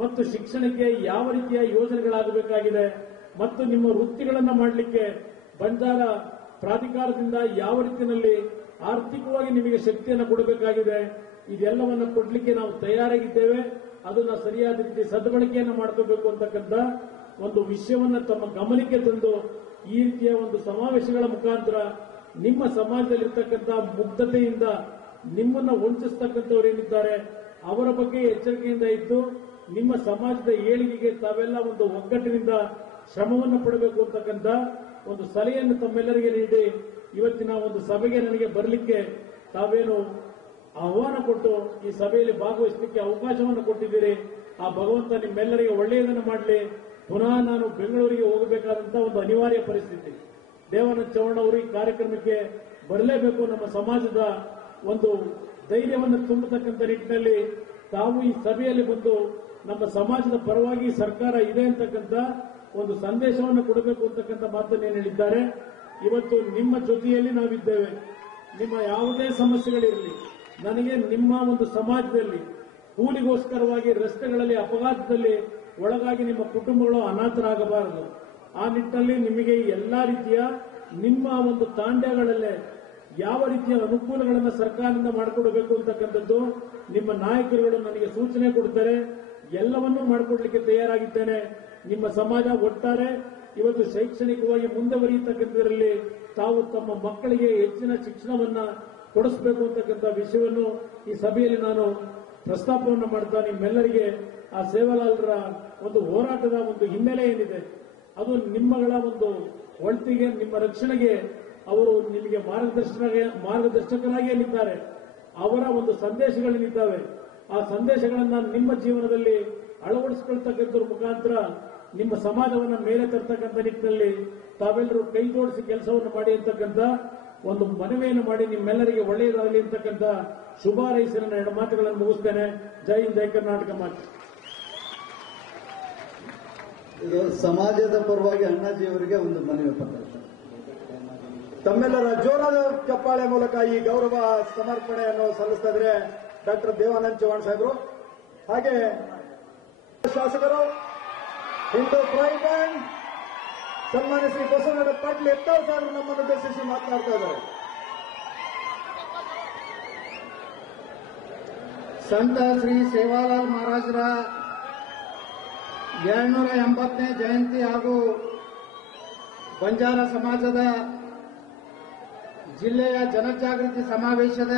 ಮತ್ತು ಶಿಕ್ಷಣಕ್ಕೆ ಯಾವ ರೀತಿಯ ಯೋಜನೆಗಳಾಗಬೇಕಾಗಿದೆ ಮತ್ತು ನಿಮ್ಮ ವೃತ್ತಿಗಳನ್ನು ಮಾಡಲಿಕ್ಕೆ ಬಂಜಾರ ಪ್ರಾಧಿಕಾರದಿಂದ ಯಾವ ರೀತಿಯಲ್ಲಿ ಆರ್ಥಿಕವಾಗಿ ನಿಮಗೆ ಶಕ್ತಿಯನ್ನು ಕೊಡಬೇಕಾಗಿದೆ ಇದೆಲ್ಲವನ್ನು ಕೊಡಲಿಕ್ಕೆ ನಾವು ತಯಾರಾಗಿದ್ದೇವೆ. ಅದನ್ನ ಸರಿಯಾದ ರೀತಿ ಸದ್ಬಳಕೆಯನ್ನು ಮಾಡ್ಕೋಬೇಕು ಅಂತಕ್ಕಂಥ ಒಂದು ವಿಷಯವನ್ನ ತಮ್ಮ ಗಮನಕ್ಕೆ ತಂದು ಈ ರೀತಿಯ ಒಂದು ಸಮಾವೇಶಗಳ ಮುಖಾಂತರ ನಿಮ್ಮ ಸಮಾಜದಲ್ಲಿರ್ತಕ್ಕಂಥ ಮುಗ್ಧತೆಯಿಂದ ನಿಮ್ಮನ್ನ ವಂಚಿಸ್ತಕ್ಕಂಥವರೇನಿದ್ದಾರೆ ಅವರ ಬಗ್ಗೆ ಎಚ್ಚರಿಕೆಯಿಂದ ಇದ್ದು ನಿಮ್ಮ ಸಮಾಜದ ಏಳಿಗೆಗೆ ತಾವೆಲ್ಲ ಒಂದು ಒಗ್ಗಟ್ಟಿನಿಂದ ಶ್ರಮವನ್ನು ಪಡಬೇಕು ಅಂತಕ್ಕಂಥ ಒಂದು ಸಲಹೆಯನ್ನು ತಮ್ಮೆಲ್ಲರಿಗೆ ನೀಡಿ ಇವತ್ತಿನ ಒಂದು ಸಭೆಗೆ ನನಗೆ ಬರಲಿಕ್ಕೆ ತಾವೇನು ಆಹ್ವಾನ ಕೊಟ್ಟು ಈ ಸಭೆಯಲ್ಲಿ ಭಾಗವಹಿಸಲಿಕ್ಕೆ ಅವಕಾಶವನ್ನು ಕೊಟ್ಟಿದ್ದೀರಿ. ಆ ಭಗವಂತ ನಿಮ್ಮೆಲ್ಲರಿಗೆ ಒಳ್ಳೆಯದನ್ನು ಮಾಡಲಿ. ಪುನಃ ನಾನು ಬೆಂಗಳೂರಿಗೆ ಹೋಗಬೇಕಾದಂತ ಒಂದು ಅನಿವಾರ್ಯ ಪರಿಸ್ಥಿತಿ. ದೇವಾನಂದ ಚೌಹಾಣ್ ಅವರು ಈ ಕಾರ್ಯಕ್ರಮಕ್ಕೆ ಬರಲೇಬೇಕು, ನಮ್ಮ ಸಮಾಜದ ಒಂದು ಧೈರ್ಯವನ್ನು ತುಂಬತಕ್ಕಂಥ ನಿಟ್ಟಿನಲ್ಲಿ ತಾವು ಈ ಸಭೆಯಲ್ಲಿ ಬಂದು ನಮ್ಮ ಸಮಾಜದ ಪರವಾಗಿ ಸರ್ಕಾರ ಇದೆ ಅಂತಕ್ಕಂಥ ಒಂದು ಸಂದೇಶವನ್ನು ಕೊಡಬೇಕು ಅಂತಕ್ಕಂಥ ಮಾತನ್ನು ಹೇಳಿದ್ದಾರೆ. ಇವತ್ತು ನಿಮ್ಮ ಜೊತೆಯಲ್ಲಿ ನಾವಿದ್ದೇವೆ. ನಿಮ್ಮ ಯಾವುದೇ ಸಮಸ್ಯೆಗಳಿರಲಿ, ನನಗೆ ನಿಮ್ಮ ಒಂದು ಸಮಾಜದಲ್ಲಿ ಕೂಲಿಗೋಸ್ಕರವಾಗಿ ರಸ್ತೆಗಳಲ್ಲಿ ಅಪಘಾತದಲ್ಲಿ ಒಳಗಾಗಿ ನಿಮ್ಮ ಕುಟುಂಬಗಳು ಅನಾಥರಾಗಬಾರದು. ಆ ನಿಟ್ಟಿನಲ್ಲಿ ನಿಮಗೆ ಎಲ್ಲಾ ರೀತಿಯ ನಿಮ್ಮ ಒಂದು ತಾಂಡ್ಯಗಳಲ್ಲೇ ಯಾವ ರೀತಿಯ ಅನುಕೂಲಗಳನ್ನು ಸರ್ಕಾರದಿಂದ ಮಾಡಿಕೊಡಬೇಕು ಅಂತಕ್ಕಂಥದ್ದು ನಿಮ್ಮ ನಾಯಕರುಗಳು ನನಗೆ ಸೂಚನೆ ಕೊಡ್ತಾರೆ. ಎಲ್ಲವನ್ನೂ ಮಾಡಿಕೊಡ್ಲಿಕ್ಕೆ ತಯಾರಾಗಿದ್ದೇನೆ. ನಿಮ್ಮ ಸಮಾಜ ಒಟ್ಟಾರೆ ಇವತ್ತು ಶೈಕ್ಷಣಿಕವಾಗಿ ಮುಂದುವರಿಯತಕ್ಕಂಥದ್ರಲ್ಲಿ ತಾವು ತಮ್ಮ ಮಕ್ಕಳಿಗೆ ಹೆಚ್ಚಿನ ಶಿಕ್ಷಣವನ್ನ ಕೊಡಿಸಬೇಕು ಅಂತಕ್ಕಂಥ ವಿಷಯವನ್ನು ಈ ಸಭೆಯಲ್ಲಿ ನಾನು ಪ್ರಸ್ತಾಪವನ್ನು ಮಾಡ್ತಾ ನಿಮ್ಮೆಲ್ಲರಿಗೆ ಆ ಸೇವಾಲಾಲರ ಒಂದು ಹೋರಾಟದ ಒಂದು ಹಿನ್ನೆಲೆ ಏನಿದೆ ಅದು ನಿಮ್ಮಗಳ ಒಂದು ಒಳ್ತಿಗೆ, ನಿಮ್ಮ ರಕ್ಷಣೆಗೆ ಅವರು ನಿಮಗೆ ಮಾರ್ಗದರ್ಶಕರಾಗಿಯೇ ನಿಂತಾರೆ. ಅವರ ಒಂದು ಸಂದೇಶಗಳೇನಿದ್ದಾವೆ ಆ ಸಂದೇಶಗಳನ್ನ ನಿಮ್ಮ ಜೀವನದಲ್ಲಿ ಅಳವಡಿಸಿಕೊಳ್ತಕ್ಕಂಥದ್ರ ಮುಖಾಂತರ ನಿಮ್ಮ ಸಮಾಜವನ್ನ ಮೇಲೆ ತರ್ತಕ್ಕಂಥ ನಿಟ್ಟಿನಲ್ಲಿ ತಾವೆಲ್ಲರೂ ಕೈ ಜೋಡಿಸಿ ಕೆಲಸವನ್ನು ಮಾಡಿ ಅಂತಕ್ಕಂಥ ಒಂದು ಮನವಿಯನ್ನು ಮಾಡಿ ನಿಮ್ಮೆಲ್ಲರಿಗೆ ಒಳ್ಳೆಯದಾಗಲಿ ಅಂತಕ್ಕಂಥ ಶುಭ ಹಾರೈಸಿ ನನ್ನ ಎರಡು ಮಾತುಗಳನ್ನು ಮುಗಿಸ್ತೇನೆ. ಜೈ ಹಿಂದ್, ಜೈ ಕರ್ನಾಟಕ ಮಾತು. ಇದು ಸಮಾಜದ ಪರವಾಗಿ ಅಣ್ಣಾಜಿಯವರಿಗೆ ಒಂದು ಮನವಿ ಪತ್ರ. ತಮ್ಮೆಲ್ಲರ ಜೋರಾದ ಚಪ್ಪಾಳೆ ಮೂಲಕ ಈ ಗೌರವ ಸಮರ್ಪಣೆಯನ್ನು ಸಲ್ಲಿಸ್ತಾ ಇದ್ರೆ ಡಾಕ್ಟರ್ ದೇವಾನಂದ ಚೌಹಾಣ್ ಸಾಹೇಬರು, ಹಾಗೆ ಶಾಸಕರು ಹಿಂದೂ ಪ್ರೈಡ್ ಬ್ಯಾಂಡ್ ಸನ್ಮಾನ್ಯ ಶ್ರೀ ಬಸವನಗೌಡ ಪಾಟೀಲ್ ಎತ್ತಾಳ್ ಸಾಹೇಬರು ನಮ್ಮನ್ನು ಉದ್ದೇಶಿಸಿ ಮಾತನಾಡ್ತಾ ಇದ್ದಾರೆ. ಸಂತ ಶ್ರೀ ಸೇವಾಲಾಲ್ ಮಹಾರಾಜರ 280ನೇ ಜಯಂತಿ ಹಾಗೂ ಬಂಜಾರ ಸಮಾಜದ ಜಿಲ್ಲೆಯ ಜನಜಾಗೃತಿ ಸಮಾವೇಶದ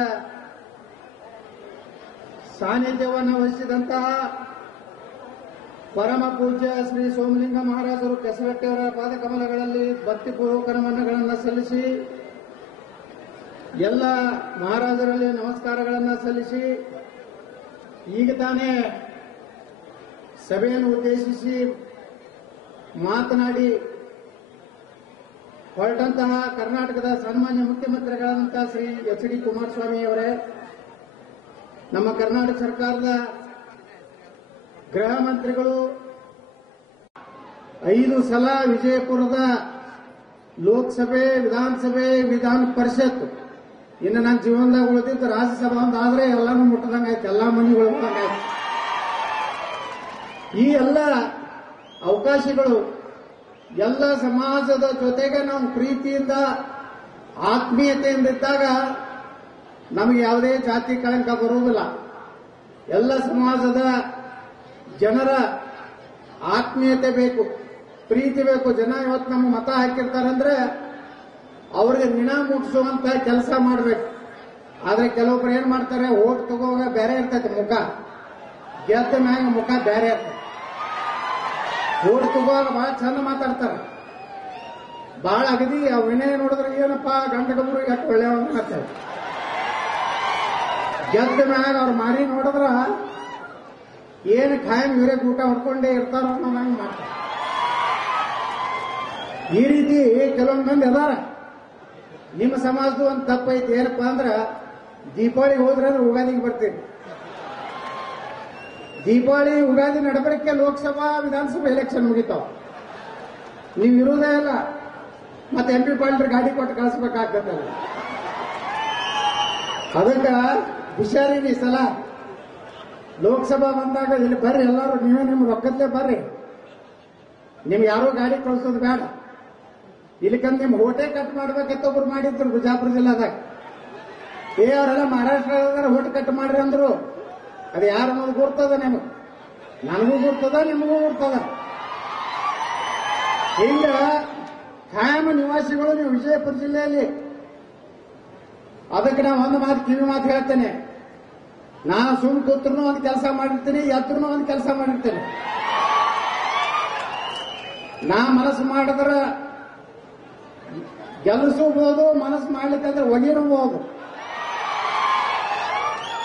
ಸಾನ್ನಿಧ್ಯವನ್ನು ವಹಿಸಿದಂತಹ ಪರಮ ಪೂಜ್ಯ ಶ್ರೀ ಸೋಮಲಿಂಗ ಮಹಾರಾಜರು ಕೆಸಗಟ್ಟೆಯವರ ಪಾದಕಮಲಗಳಲ್ಲಿ ಭಕ್ತಿಪೂರ್ವಕ ನಮನಗಳನ್ನು ಸಲ್ಲಿಸಿ ಎಲ್ಲ ಮಹಾರಾಜರಲ್ಲಿ ನಮಸ್ಕಾರಗಳನ್ನು ಸಲ್ಲಿಸಿ ಈಗ ತಾನೇ ಸಭೆಯನ್ನು ಉದ್ದೇಶಿಸಿ ಮಾತನಾಡಿ ಹೊರಟಂತಹ ಕರ್ನಾಟಕದ ಸನ್ಮಾನ್ಯ ಮುಖ್ಯಮಂತ್ರಿಗಳಾದಂತಹ ಶ್ರೀ ಎಚ್ ಡಿ ಕುಮಾರಸ್ವಾಮಿ ಅವರೇ, ನಮ್ಮ ಕರ್ನಾಟಕ ಸರ್ಕಾರದ ಗೃಹ ಮಂತ್ರಿಗಳು 5 ಸಲ ವಿಜಯಪುರದ ಲೋಕಸಭೆ, ವಿಧಾನಸಭೆ, ವಿಧಾನ ಪರಿಷತ್, ಇನ್ನು ನನ್ನ ಜೀವನದಾಗ ಉಳಿದಿದ್ದು ರಾಜ್ಯಸಭಾ ಒಂದಾದ್ರೆ ಎಲ್ಲಾನು ಮುಟ್ಟದಂಗಾಯ್ತು, ಎಲ್ಲಾ ಮನೆಗಳು ಮುಟ್ಟದಂಗಾಯ್ತು. ಈ ಎಲ್ಲ ಅವಕಾಶಗಳು ಎಲ್ಲ ಸಮಾಜದ ಜೊತೆಗೆ ನಾವು ಪ್ರೀತಿಯಿಂದ ಆತ್ಮೀಯತೆಯಿಂದ ಇದ್ದಾಗ ನಮಗೆ ಯಾವುದೇ ಜಾತಿ ಕಳಂಕ ಬರುವುದಿಲ್ಲ. ಎಲ್ಲ ಸಮಾಜದ ಜನರ ಆತ್ಮೀಯತೆ ಬೇಕು, ಪ್ರೀತಿ ಬೇಕು. ಜನ ಇವತ್ತು ನಮ್ಮ ಮತ ಹಾಕಿರ್ತಾರಂದ್ರೆ ಅವ್ರಿಗೆ ನಿಣ ಮುಟ್ಟಿಸುವಂತ ಕೆಲಸ ಮಾಡಬೇಕು. ಆದ್ರೆ ಕೆಲವೊಬ್ರು ಏನ್ ಮಾಡ್ತಾರೆ, ಓಟ್ ತಗೋವಾಗ ಬೇರೆ ಇರ್ತೈತೆ ಮುಖ, ಗೆದ್ದ ಮ್ಯಾಗ ಮುಖ ಬೇರೆ ಇರ್ತದೆ. ಓಟ್ ತಗೋವಾಗ ಬಹಳ ಚಂದ ಮಾತಾಡ್ತಾರೆ, ಬಹಳ ಅಗದಿ ವಿನಯ ನೋಡಿದ್ರೆ ಏನಪ್ಪಾ ಗಂಡ ಗಬ್ಬರು ಎಷ್ಟು ಒಳ್ಳೆಯ ಮಾತಾಡ್ತಾರೆ. ಗೆದ್ದ ಮ್ಯಾಗ ಅವ್ರ ಮಾರಿ ನೋಡಿದ್ರ ಏನು ಖಾಯಂ ಇವರೇ ಊಟ ಹೊಡ್ಕೊಂಡೇ ಇರ್ತಾರ ಅನ್ನೋಂಗ್ ಮಾಡ್ತಾರೆ. ಈ ರೀತಿ ಕೆಲವೊಂದು ಮಂದಿ ಅದಾರ. ನಿಮ್ಮ ಸಮಾಜದ ಒಂದು ತಪ್ಪೈತಿ, ಏನಪ್ಪಾ ಅಂದ್ರ ದೀಪಾವಳಿಗೆ ಹೋದ್ರೆ ಉಗಾದಿಗೆ ಬರ್ತೀವಿ. ದೀಪಾವಳಿ ಉಗಾದಿ ನಡಬರಕ್ಕೆ ಲೋಕಸಭಾ ವಿಧಾನಸಭಾ ಎಲೆಕ್ಷನ್ ಮುಗಿತಾವ, ನೀವು ಇರುವುದೇ ಇಲ್ಲ. ಮತ್ತೆ MP ಪಾಲ್ಟ್ರ ಗಾಡಿ ಕೊಟ್ಟು ಕಳಿಸ್ಬೇಕಾಗ್ತಲ್ಲ. ಅದಕ್ಕ ಹುಷಾರಿರಿ. ಈ ಸಲ ಲೋಕಸಭಾ ಬಂದಾಗ ಇಲ್ಲಿ ಬರ್ರಿ, ಎಲ್ಲರೂ ನೀವೇ ನಿಮ್ಮ ರೊಕ್ಕದಲ್ಲೇ ಬರ್ರಿ. ನಿಮ್ಗೆ ಯಾರೋ ಗಾಡಿ ಕಳಿಸೋದು ಬೇಡ. ಇಲ್ಲಿಕಂದ್ರೆ ನಿಮ್ ಹೋಟೆ ಕಟ್ ಮಾಡ್ಬೇಕಂತ ಒಬ್ರು ಮಾಡಿದ್ರು ಬಿಜಾಪುರ ಜಿಲ್ಲಾದಾಗ. ಅವರೆಲ್ಲ ಮಹಾರಾಷ್ಟ್ರದಾಗ ಹೋಟೆ ಕಟ್ ಮಾಡ್ರಿ ಅಂದ್ರು. ಅದು ಯಾರು ಅನ್ನೋದು ಗುರ್ತದ ನಿಮಗೆ, ನನಗೂ ಗುರ್ತದ, ನಿಮಗೂ ಗುರ್ತದ. ಹಿಂಗ ಖಾಯಂ ನಿವಾಸಿಗಳು ನೀವು ವಿಜಯಪುರ ಜಿಲ್ಲೆಯಲ್ಲಿ. ಅದಕ್ಕೆ ನಾವು ಒಂದು ಮಾತು ಕಿವಿ ಮಾತು ಹೇಳ್ತೇನೆ, ನಾ ಸುಮ್ ಕೂತ್ರು ಒಂದು ಕೆಲಸ ಮಾಡಿರ್ತೀನಿ, ಎದ್ರು ಒಂದು ಕೆಲಸ ಮಾಡಿರ್ತೀನಿ. ನಾ ಮನಸ್ಸು ಮಾಡಿದ್ರೆ ಗೆಲ್ಲಿಸಬಹುದು, ಮನಸ್ಸು ಮಾಡ್ಲಿಕ್ಕಂದ್ರೆ ಒಗಿರಬಹುದು.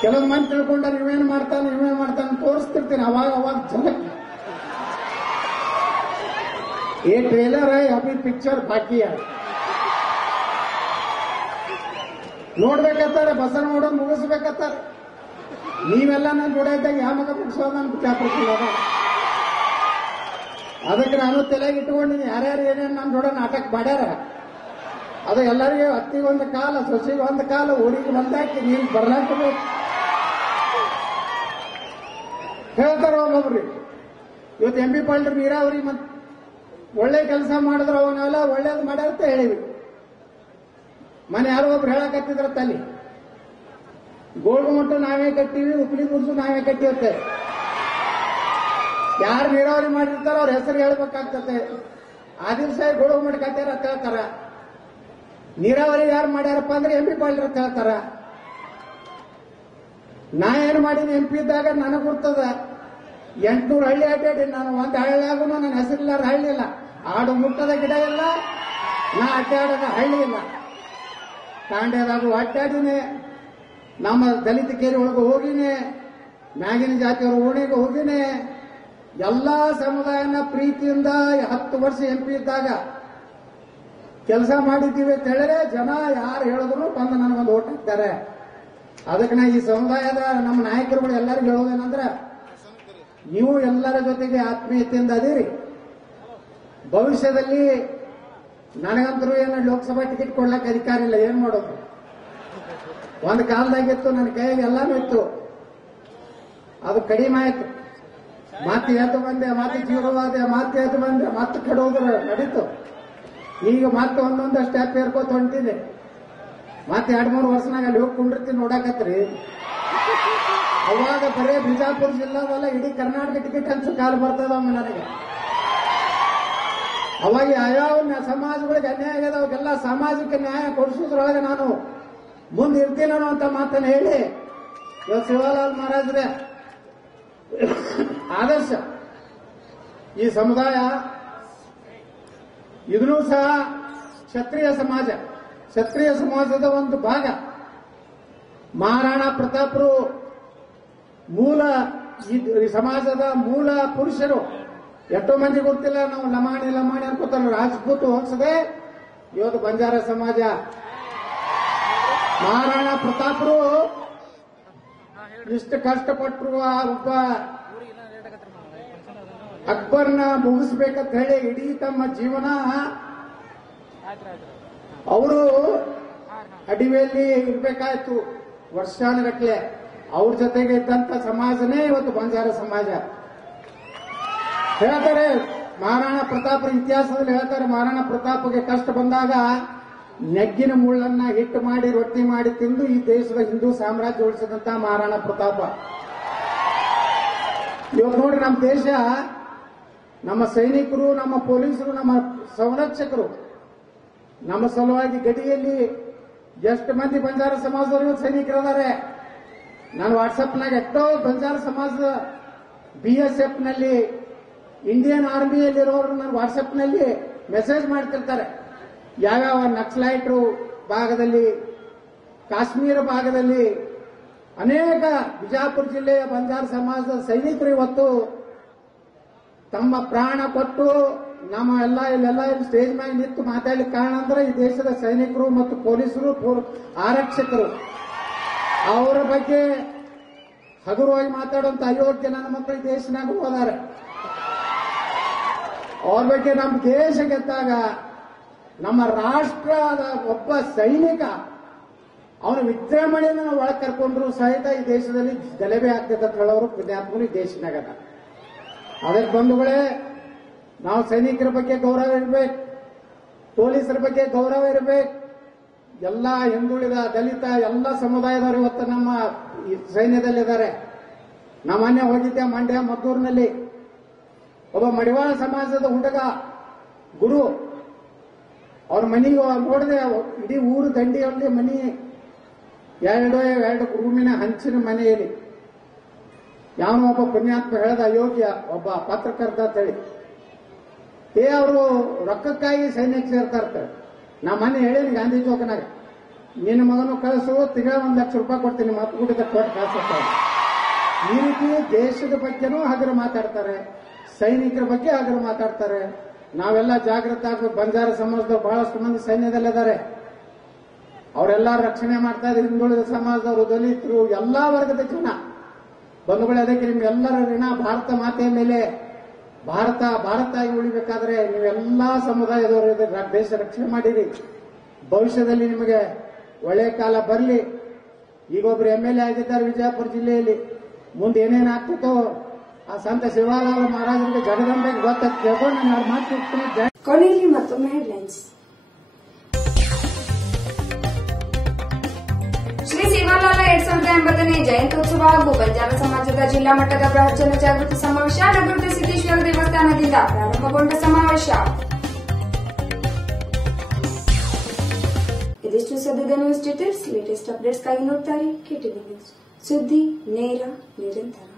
ಕೆಲವೊಂದು ಮಂದಿ ತಿಳ್ಕೊಂಡ್ರೆ ನೀವೇನು ಮಾಡ್ತಾನೆ ತೋರಿಸ್ತಿರ್ತೀನಿ. ಅವಾಗ ಜನಕ್ಕೆ ये ट्रेलर है, अभी पिक्चर बाकी है. ನೋಡ್ಬೇಕಂತಾರೆ, ಬಸವನಗೌಡ ಮುಗಿಸ್ಬೇಕಂತಾರೆ. ನೀವೆಲ್ಲ ನಾನು ನೋಡಿದ್ದಾಗ ಯಾವ ಮಗ ಮುಗಿಸೋದು ನನ್ಗೆ ಚಾಪಡ್ತಿಲ್ಲ. ಅದಕ್ಕೆ ನಾನು ತಲೆಗೆ ಇಟ್ಕೊಂಡಿನಿ, ಯಾರ್ಯಾರು ಏನೇನು ನನ್ನ ಜೋಡ ನಾಟಕ ಮಾಡ್ಯಾರ ಅದು ಎಲ್ಲರಿಗೂ ಅತ್ತಿಗೆ ಒಂದು ಕಾಲ, ಸೊಸೆಗೆ ಒಂದು ಕಾಲ, ಊರಿಗೆ ಬಂದಾಕಿ ನೀನು ಬರ್ಲಾಕಬೇಕು ಹೇಳ್ತಾರ ಒಬ್ಬೊಬ್ರಿ. ಇವತ್ತು ಎಂ ಪಿ ಪಾಲ್ಡ್ರು ನೀರಾವರಿ ಮತ್ತೆ ಒಳ್ಳೆ ಕೆಲಸ ಮಾಡಿದ್ರು ಅವನ್ನೆಲ್ಲ ಒಳ್ಳೇದು ಮಾಡ್ಯಾರ ಅಂತ ಹೇಳಿವಿ. ಮನೆ ಯಾರೋ ಒಬ್ರು ಹೇಳಕತ್ತಿದ್ರ ತಲ್ಲಿ ಗೋಳ್ಗುಮಟ್ಟು ನಾವೇ ಕಟ್ಟಿವಿ, ಉಪ್ಲಿ ಗುಡ್ಸು ನಾವೇ ಕಟ್ಟಿರುತ್ತೆ. ಯಾರು ನೀರಾವರಿ ಮಾಡಿರ್ತಾರೋ ಅವ್ರ ಹೆಸರು ಹೇಳ್ಬೇಕಾಗ್ತದೆ. ಆದಿಲ್ ಸಾಹೇಬ್ ಗೋಳ್ಗುಮಟ್ಟು ಕಟ್ಟ್ಯಾರ ಅಂತ ಹೇಳ್ತಾರ. ನೀರಾವರಿ ಯಾರು ಮಾಡ್ಯಾರಪ್ಪ ಅಂದ್ರೆ ಎಂ ಪಿ ಪಾಲ್ಡ್ರು ಅಂತ ಹೇಳ್ತಾರ. ನಾ ಏನ್ ಮಾಡೀನಿ ಎಂ ಪಿ ಇದ್ದಾಗ ನನಗೆ ಗೊತ್ತದ. 800 ಹಳ್ಳಿ ಅಡ್ಡಾಡಿ ನಾನು ಒಂದು ಹಳ್ಳಿಯಾಗೂ ನನ್ನ ಹೆಸರಿಲ್ಲಾರ ಹಳ್ಳಿ ಇಲ್ಲ. ಆಡು ಮುಟ್ಟದ ಗಿಡ ಇಲ್ಲ, ನಾ ಅಡ್ಡಾಡದ ಹಳ್ಳಿ ಇಲ್ಲ. ತಾಂಡ್ಯದಾಗೂ ಅಡ್ಡಾಡಿನೇ, ನಮ್ಮ ದಲಿತ ಕೇರಿ ಒಳಗೆ ಹೋಗಿನೇ, ಮ್ಯಾಗಿನ ಜಾತಿಯವ್ರ ಓಣಿಗೆ ಹೋಗಿನೇ. ಎಲ್ಲಾ ಸಮುದಾಯನ ಪ್ರೀತಿಯಿಂದ 10 ವರ್ಷ ಎಂ ಪಿ ಇದ್ದಾಗ ಕೆಲಸ ಮಾಡಿದ್ದೀವಿ ಅಂತ ಹೇಳಿದ್ರೆ ಜನ ಯಾರು ಹೇಳಿದ್ರು ಬಂದು ನನಗೊಂದು ಓಟ್ ಹಾಕ್ತಾರೆ. ಅದಕ್ಕೆ ನಾ ಈ ಸಮುದಾಯದ ನಮ್ಮ ನಾಯಕರುಗಳು ಎಲ್ಲರಿಗೂ ಹೇಳೋದೇನಂದ್ರೆ, ನೀವು ಎಲ್ಲರ ಜೊತೆಗೆ ಆತ್ಮೀಯತೆಯಿಂದ ಅದೀರಿ. ಭವಿಷ್ಯದಲ್ಲಿ ನನಗಂತರೂ ಏನು ಲೋಕಸಭಾ ಟಿಕೆಟ್ ಕೊಡ್ಲಕ್ಕೆ ಅಧಿಕಾರ ಇಲ್ಲ. ಏನ್ ಮಾಡೋದು? ಒಂದು ಕಾಲದಾಗಿತ್ತು, ನನ್ನ ಕೈಯಾಗ ಎಲ್ಲಾನು ಇತ್ತು, ಅದು ಕಡಿಮೆ ಆಯ್ತು. ಮತ್ತೆ ಎದ್ದು ಬಂದೆ, ಮತ್ತೆ ಜೀವವಾದೆ, ಮತ್ತೆ ಎದ್ದು ಬಂದೆ, ಮತ್ತೆ ಕಡೋದ್ರ ನಡೀತು. ಈಗ ಮತ್ತೆ ಒಂದೊಂದು ಸ್ಟೆಪ್ ಏರ್ಕೋತ ಹೊಂಟಿದೆ. ಮತ್ತೆ 2-3 ವರ್ಷನಾಗ ಅಲ್ಲಿ ಹೋಗಿ ಕುಂಡಿರ್ತೀನಿ ನೋಡಕತ್ರಿ. ಅವಾಗ ಬರೇ ಬಿಜಾಪುರ ಜಿಲ್ಲಾದಲ್ಲ, ಇಡೀ ಕರ್ನಾಟಕ ಟಿಕೆಟ್ ಹಂಚು ಕಾಲ ಬರ್ತದಮ್ಮ ನನಗೆ. ಅವಾಗ ಯಾವ್ಯಾವ ಸಮಾಜಗಳಿಗೆ ಅನ್ಯಾಯ ಆಗ್ಯದ ಅವಾಗೆಲ್ಲ ಸಾಮಾಜಿಕ ನ್ಯಾಯ ಕೊಡಿಸೋದ್ರೊಳಗೆ ನಾನು ಮುಂದೆ ಇರ್ತೀನೋ ಅಂತ ಮಾತನ್ನು ಹೇಳಿ ಇವತ್ತು ಶಿವಲಾಲ್ ಮಹಾರಾಜ್ರೆ ಆದರ್ಶ ಈ ಸಮುದಾಯ. ಇದನ್ನೂ ಸಹ ಕ್ಷತ್ರಿಯ ಸಮಾಜ, ಕ್ಷತ್ರಿಯ ಸಮಾಜದ ಒಂದು ಭಾಗ. ಮಹಾರಾಣಾ ಪ್ರತಾಪರು ಮೂಲ ಈ ಸಮಾಜದ ಮೂಲ ಪುರುಷರು. ಎಷ್ಟೋ ಮಂದಿ ಗೊತ್ತಿಲ್ಲ, ನಾವು ಲಮಾಣಿ ಅನ್ಕೋತಾರೆ. ರಾಜಪೂತ್ ಹೋಗ್ಸದೆ ಇವತ್ತು ಬಂಜಾರ ಸಮಾಜ. ಮಹಾರಾಣಾ ಪ್ರತಾಪರು ಇಷ್ಟು ಕಷ್ಟಪಟ್ಟರು ಒಬ್ಬ ಅಕ್ಬರ್ನ ಮುಗಿಸ್ಬೇಕಂತ ಹೇಳಿ ಇಡೀ ತಮ್ಮ ಜೀವನ ಅವರು ಅಡಿವೆಯಲ್ಲಿ ಇರ್ಬೇಕಾಯ್ತು ವರ್ಷಾನುಗಟ್ಲೆ. ಅವ್ರ ಜೊತೆಗೆ ಇದ್ದಂತ ಸಮಾಜನೇ ಇವತ್ತು ಬಂಜಾರ ಸಮಾಜ. ಹೇಳ್ತಾರೆ ಮಹಾರಾಣಾ ಪ್ರತಾಪರ ಇತಿಹಾಸದಲ್ಲಿ ಹೇಳ್ತಾರೆ, ಮಹಾರಾಣಾ ಪ್ರತಾಪ್ಗೆ ಕಷ್ಟ ಬಂದಾಗ ನೆಗ್ಗಿನ ಮುಳ್ಳನ್ನ ಹಿಟ್ಟು ಮಾಡಿ ರೊಟ್ಟಿ ಮಾಡಿ ತಿಂದು ಈ ದೇಶದ ಹಿಂದೂ ಸಾಮ್ರಾಜ್ಯ ಉಳಿಸಿದಂತ ಮಹಾರಾಣಾ ಪ್ರತಾಪ. ಇವತ್ತು ನೋಡ್ರಿ, ನಮ್ಮ ದೇಶ, ನಮ್ಮ ಸೈನಿಕರು, ನಮ್ಮ ಪೊಲೀಸರು, ನಮ್ಮ ಸಂರಕ್ಷಕರು ನಮ್ಮ ಸಲುವಾಗಿ ಗಡಿಯಲ್ಲಿ ಎಷ್ಟು ಮಂದಿ ಬಂಜಾರ ಸಮಾಜದವರು ಇವತ್ತು ಸೈನಿಕರಿದ್ದಾರೆ. ನಾನು ವಾಟ್ಸಪ್ನಾಗ ಎಷ್ಟೋ ಬಂಜಾರ ಸಮಾಜದ BSF ನಲ್ಲಿ, ಇಂಡಿಯನ್ ಆರ್ಮಿಯಲ್ಲಿರೋರು ನನ್ನ ವಾಟ್ಸಪ್ನಲ್ಲಿ ಮೆಸೇಜ್ ಮಾಡ್ತಿರ್ತಾರೆ. ಯಾವ್ಯಾವ ನಕ್ಸಲೈಟ್ರು ಭಾಗದಲ್ಲಿ, ಕಾಶ್ಮೀರ ಭಾಗದಲ್ಲಿ ಅನೇಕ ಬಿಜಾಪುರ ಜಿಲ್ಲೆಯ ಬಂಜಾರ ಸಮಾಜದ ಸೈನಿಕರು ಇವತ್ತು ತಮ್ಮ ಪ್ರಾಣ ಕೊಟ್ಟು ನಮ್ಮ ಇಲ್ಲೆಲ್ಲ ಸ್ಟೇಜ್ ಮೇಲೆ ನಿಂತು ಮಾತಾಡ್ಲಿಕ್ಕೆ ಕಾರಣ ಅಂದ್ರೆ ಈ ದೇಶದ ಸೈನಿಕರು ಮತ್ತು ಪೊಲೀಸರು, ಆರಕ್ಷಕರು. ಅವರ ಬಗ್ಗೆ ಹಗುರವಾಗಿ ಮಾತಾಡುವಂತ ಅಯೋಗ್ಯ ನನ್ನ ಮಕ್ಕಳು ಈ ದೇಶನಾಗ ಹೋದಾರೆ. ಅವ್ರ ಬಗ್ಗೆ ನಮ್ಮ ದೇಶ ಗೆದ್ದಾಗ ನಮ್ಮ ರಾಷ್ಟ್ರದ ಒಬ್ಬ ಸೈನಿಕ ಅವನ ವಿಜೃಂಭಣೆಯನ್ನು ಒಳಗೆ ಕರ್ಕೊಂಡ್ರು ಸಹಿತ ಈ ದೇಶದಲ್ಲಿ ಗಲಭೆ ಆಗ್ತದೆ ಅಂತ ಹೇಳೋರು ಪುಣ್ಯಾತ್ಮರು ಈ ದೇಶನಾಗದ. ಅದಕ್ಕೆ ಬಂಧುಗಳೇ, ನಾವು ಸೈನಿಕರ ಬಗ್ಗೆ ಗೌರವ ಇರಬೇಕು, ಪೊಲೀಸರ ಬಗ್ಗೆ ಗೌರವ ಇರಬೇಕು. ಎಲ್ಲ ಹಿಂದುಳಿದ, ದಲಿತ ಎಲ್ಲ ಸಮುದಾಯದವರು ಇವತ್ತು ನಮ್ಮ ಸೈನ್ಯದಲ್ಲಿದ್ದಾರೆ. ನಾವು ಮೊನ್ನೆ ಹೋಗಿದ್ದೆ ಮಂಡ್ಯ ಮದ್ದೂರಿನಲ್ಲಿ. ಒಬ್ಬ ಮಡಿವಾಳ ಸಮಾಜದ ಹುಡುಗ ಗುರು, ಅವ್ರ ಮನೆಗೆ ನೋಡಿದೆ, ಇಡೀ ಊರು ದಂಡಿಯಲ್ಲಿ ಮನೆ, ಎರಡು ರೂಮಿನ ಹಂಚಿನ ಮನೆಯಲ್ಲಿ. ಯಾವನೋ ಒಬ್ಬ ಪುಣ್ಯಾತ್ಮ ಹೇಳ್ದ, ಅಯೋಗ್ಯ ಒಬ್ಬ ಪತ್ರಕರ್ತ ಅಂತ ಹೇಳಿ, ಅವರು ರೊಕ್ಕಕ್ಕಾಗಿ ಸೈನ್ಯಕ್ಕೆ ಸೇರ್ತಾ ಇರ್ತಾರೆ. ನಾ ಮನೆ ಹೇಳೀನಿ ಗಾಂಧಿ ಚೌಕನಾಗ, ನಿನ್ನ ಮಗನು ಕಳಿಸು, ತಿಂಗಳ 1 ಲಕ್ಷ ರೂಪಾಯಿ ಕೊಡ್ತೀನಿ, ಮತ್ತೆ ಕೂಡಿದ ಕೊಟ್ಟು ಕಳಿಸ್ತಾರೆ. ಈ ರೀತಿ ದೇಶದ ಬಗ್ಗೆನೂ ಹಗರು ಮಾತಾಡ್ತಾರೆ, ಸೈನಿಕರ ಬಗ್ಗೆ ಹಗರು ಮಾತಾಡ್ತಾರೆ. ನಾವೆಲ್ಲ ಜಾಗೃತ ಆಗಬೇಕು. ಬಂಜಾರ ಸಮಾಜದವ್ರು ಬಹಳಷ್ಟು ಮಂದಿ ಸೈನ್ಯದಲ್ಲಿದ್ದಾರೆ. ಅವರೆಲ್ಲ ರಕ್ಷಣೆ ಮಾಡ್ತಾ ಇದ್ದಾರೆ. ಹಿಂದುಳಿದ ಸಮಾಜದವರು, ದಲಿತರು, ಎಲ್ಲಾ ವರ್ಗದ ಜನ ಬಂಧುಗಳೇ. ಅದಕ್ಕೆ ನಿಮ್ಗೆಲ್ಲರ ಋಣ ಭಾರತ ಮಾತೆಯ ಮೇಲೆ. ಭಾರತ ಆಗಿ ಉಳಿಬೇಕಾದ್ರೆ ನೀವೆಲ್ಲಾ ಸಮುದಾಯದವರು ದೇಶ ರಕ್ಷಣೆ ಮಾಡಿರಿ. ಭವಿಷ್ಯದಲ್ಲಿ ನಿಮಗೆ ಒಳ್ಳೆಯ ಕಾಲ ಬರಲಿ. ಈಗೊಬ್ರು MLA ಆಗಿದ್ದಾರೆ ವಿಜಯಪುರ ಜಿಲ್ಲೆಯಲ್ಲಿ. ಮುಂದೆ ಏನೇನು ಆಗ್ತಿತ್ತೋ ಆ ಸಂತ ಶಿವಾಲಾಲ ಮಹಾರಾಜರಿಗೆ ಜಗದಂಬೆಗೆ ಗೊತ್ತಾಗ್ತದೆ. ಕೇಳ್ಕೊಂಡು ನಾನು ಮಾತು ಕೊನೆಯಲ್ಲಿ ಮತ್ತೊಮ್ಮೆ ಹೆಡ್ಲೈನ್ಸ್. ಶ್ರೀ ಶಿವಾಲಾಲ 2080ನೇ ಜಯಂತ್ಯೋತ್ಸವ ಹಾಗೂ ಬಂಜಾರ ಸಮಾಜದ ಜಿಲ್ಲಾ ಮಟ್ಟದ ಬೃಹತ್ ಜನ ಜಾಗೃತಿ ಸಮಾವೇಶ ನಗರದ ಸಿದ್ದೇಶ್ವರ ದೇವಸ್ಥಾನದಿಂದ ಪ್ರಾರಂಭಗೊಂಡ ಸಮಾವೇಶ. ಇದಿಷ್ಟು ಸದ್ಯದ ನ್ಯೂಸ್ ಡೀಟೇಲ್ಸ್. ಲೇಟೆಸ್ಟ್ ಅಪ್ಡೇಟ್ಸ್ಗಾಗಿ ನೋಡ್ತಾರೆ KTV ನ್ಯೂಸ್. ಸುದ್ದಿ ನೇರ ನಿರಂತರ.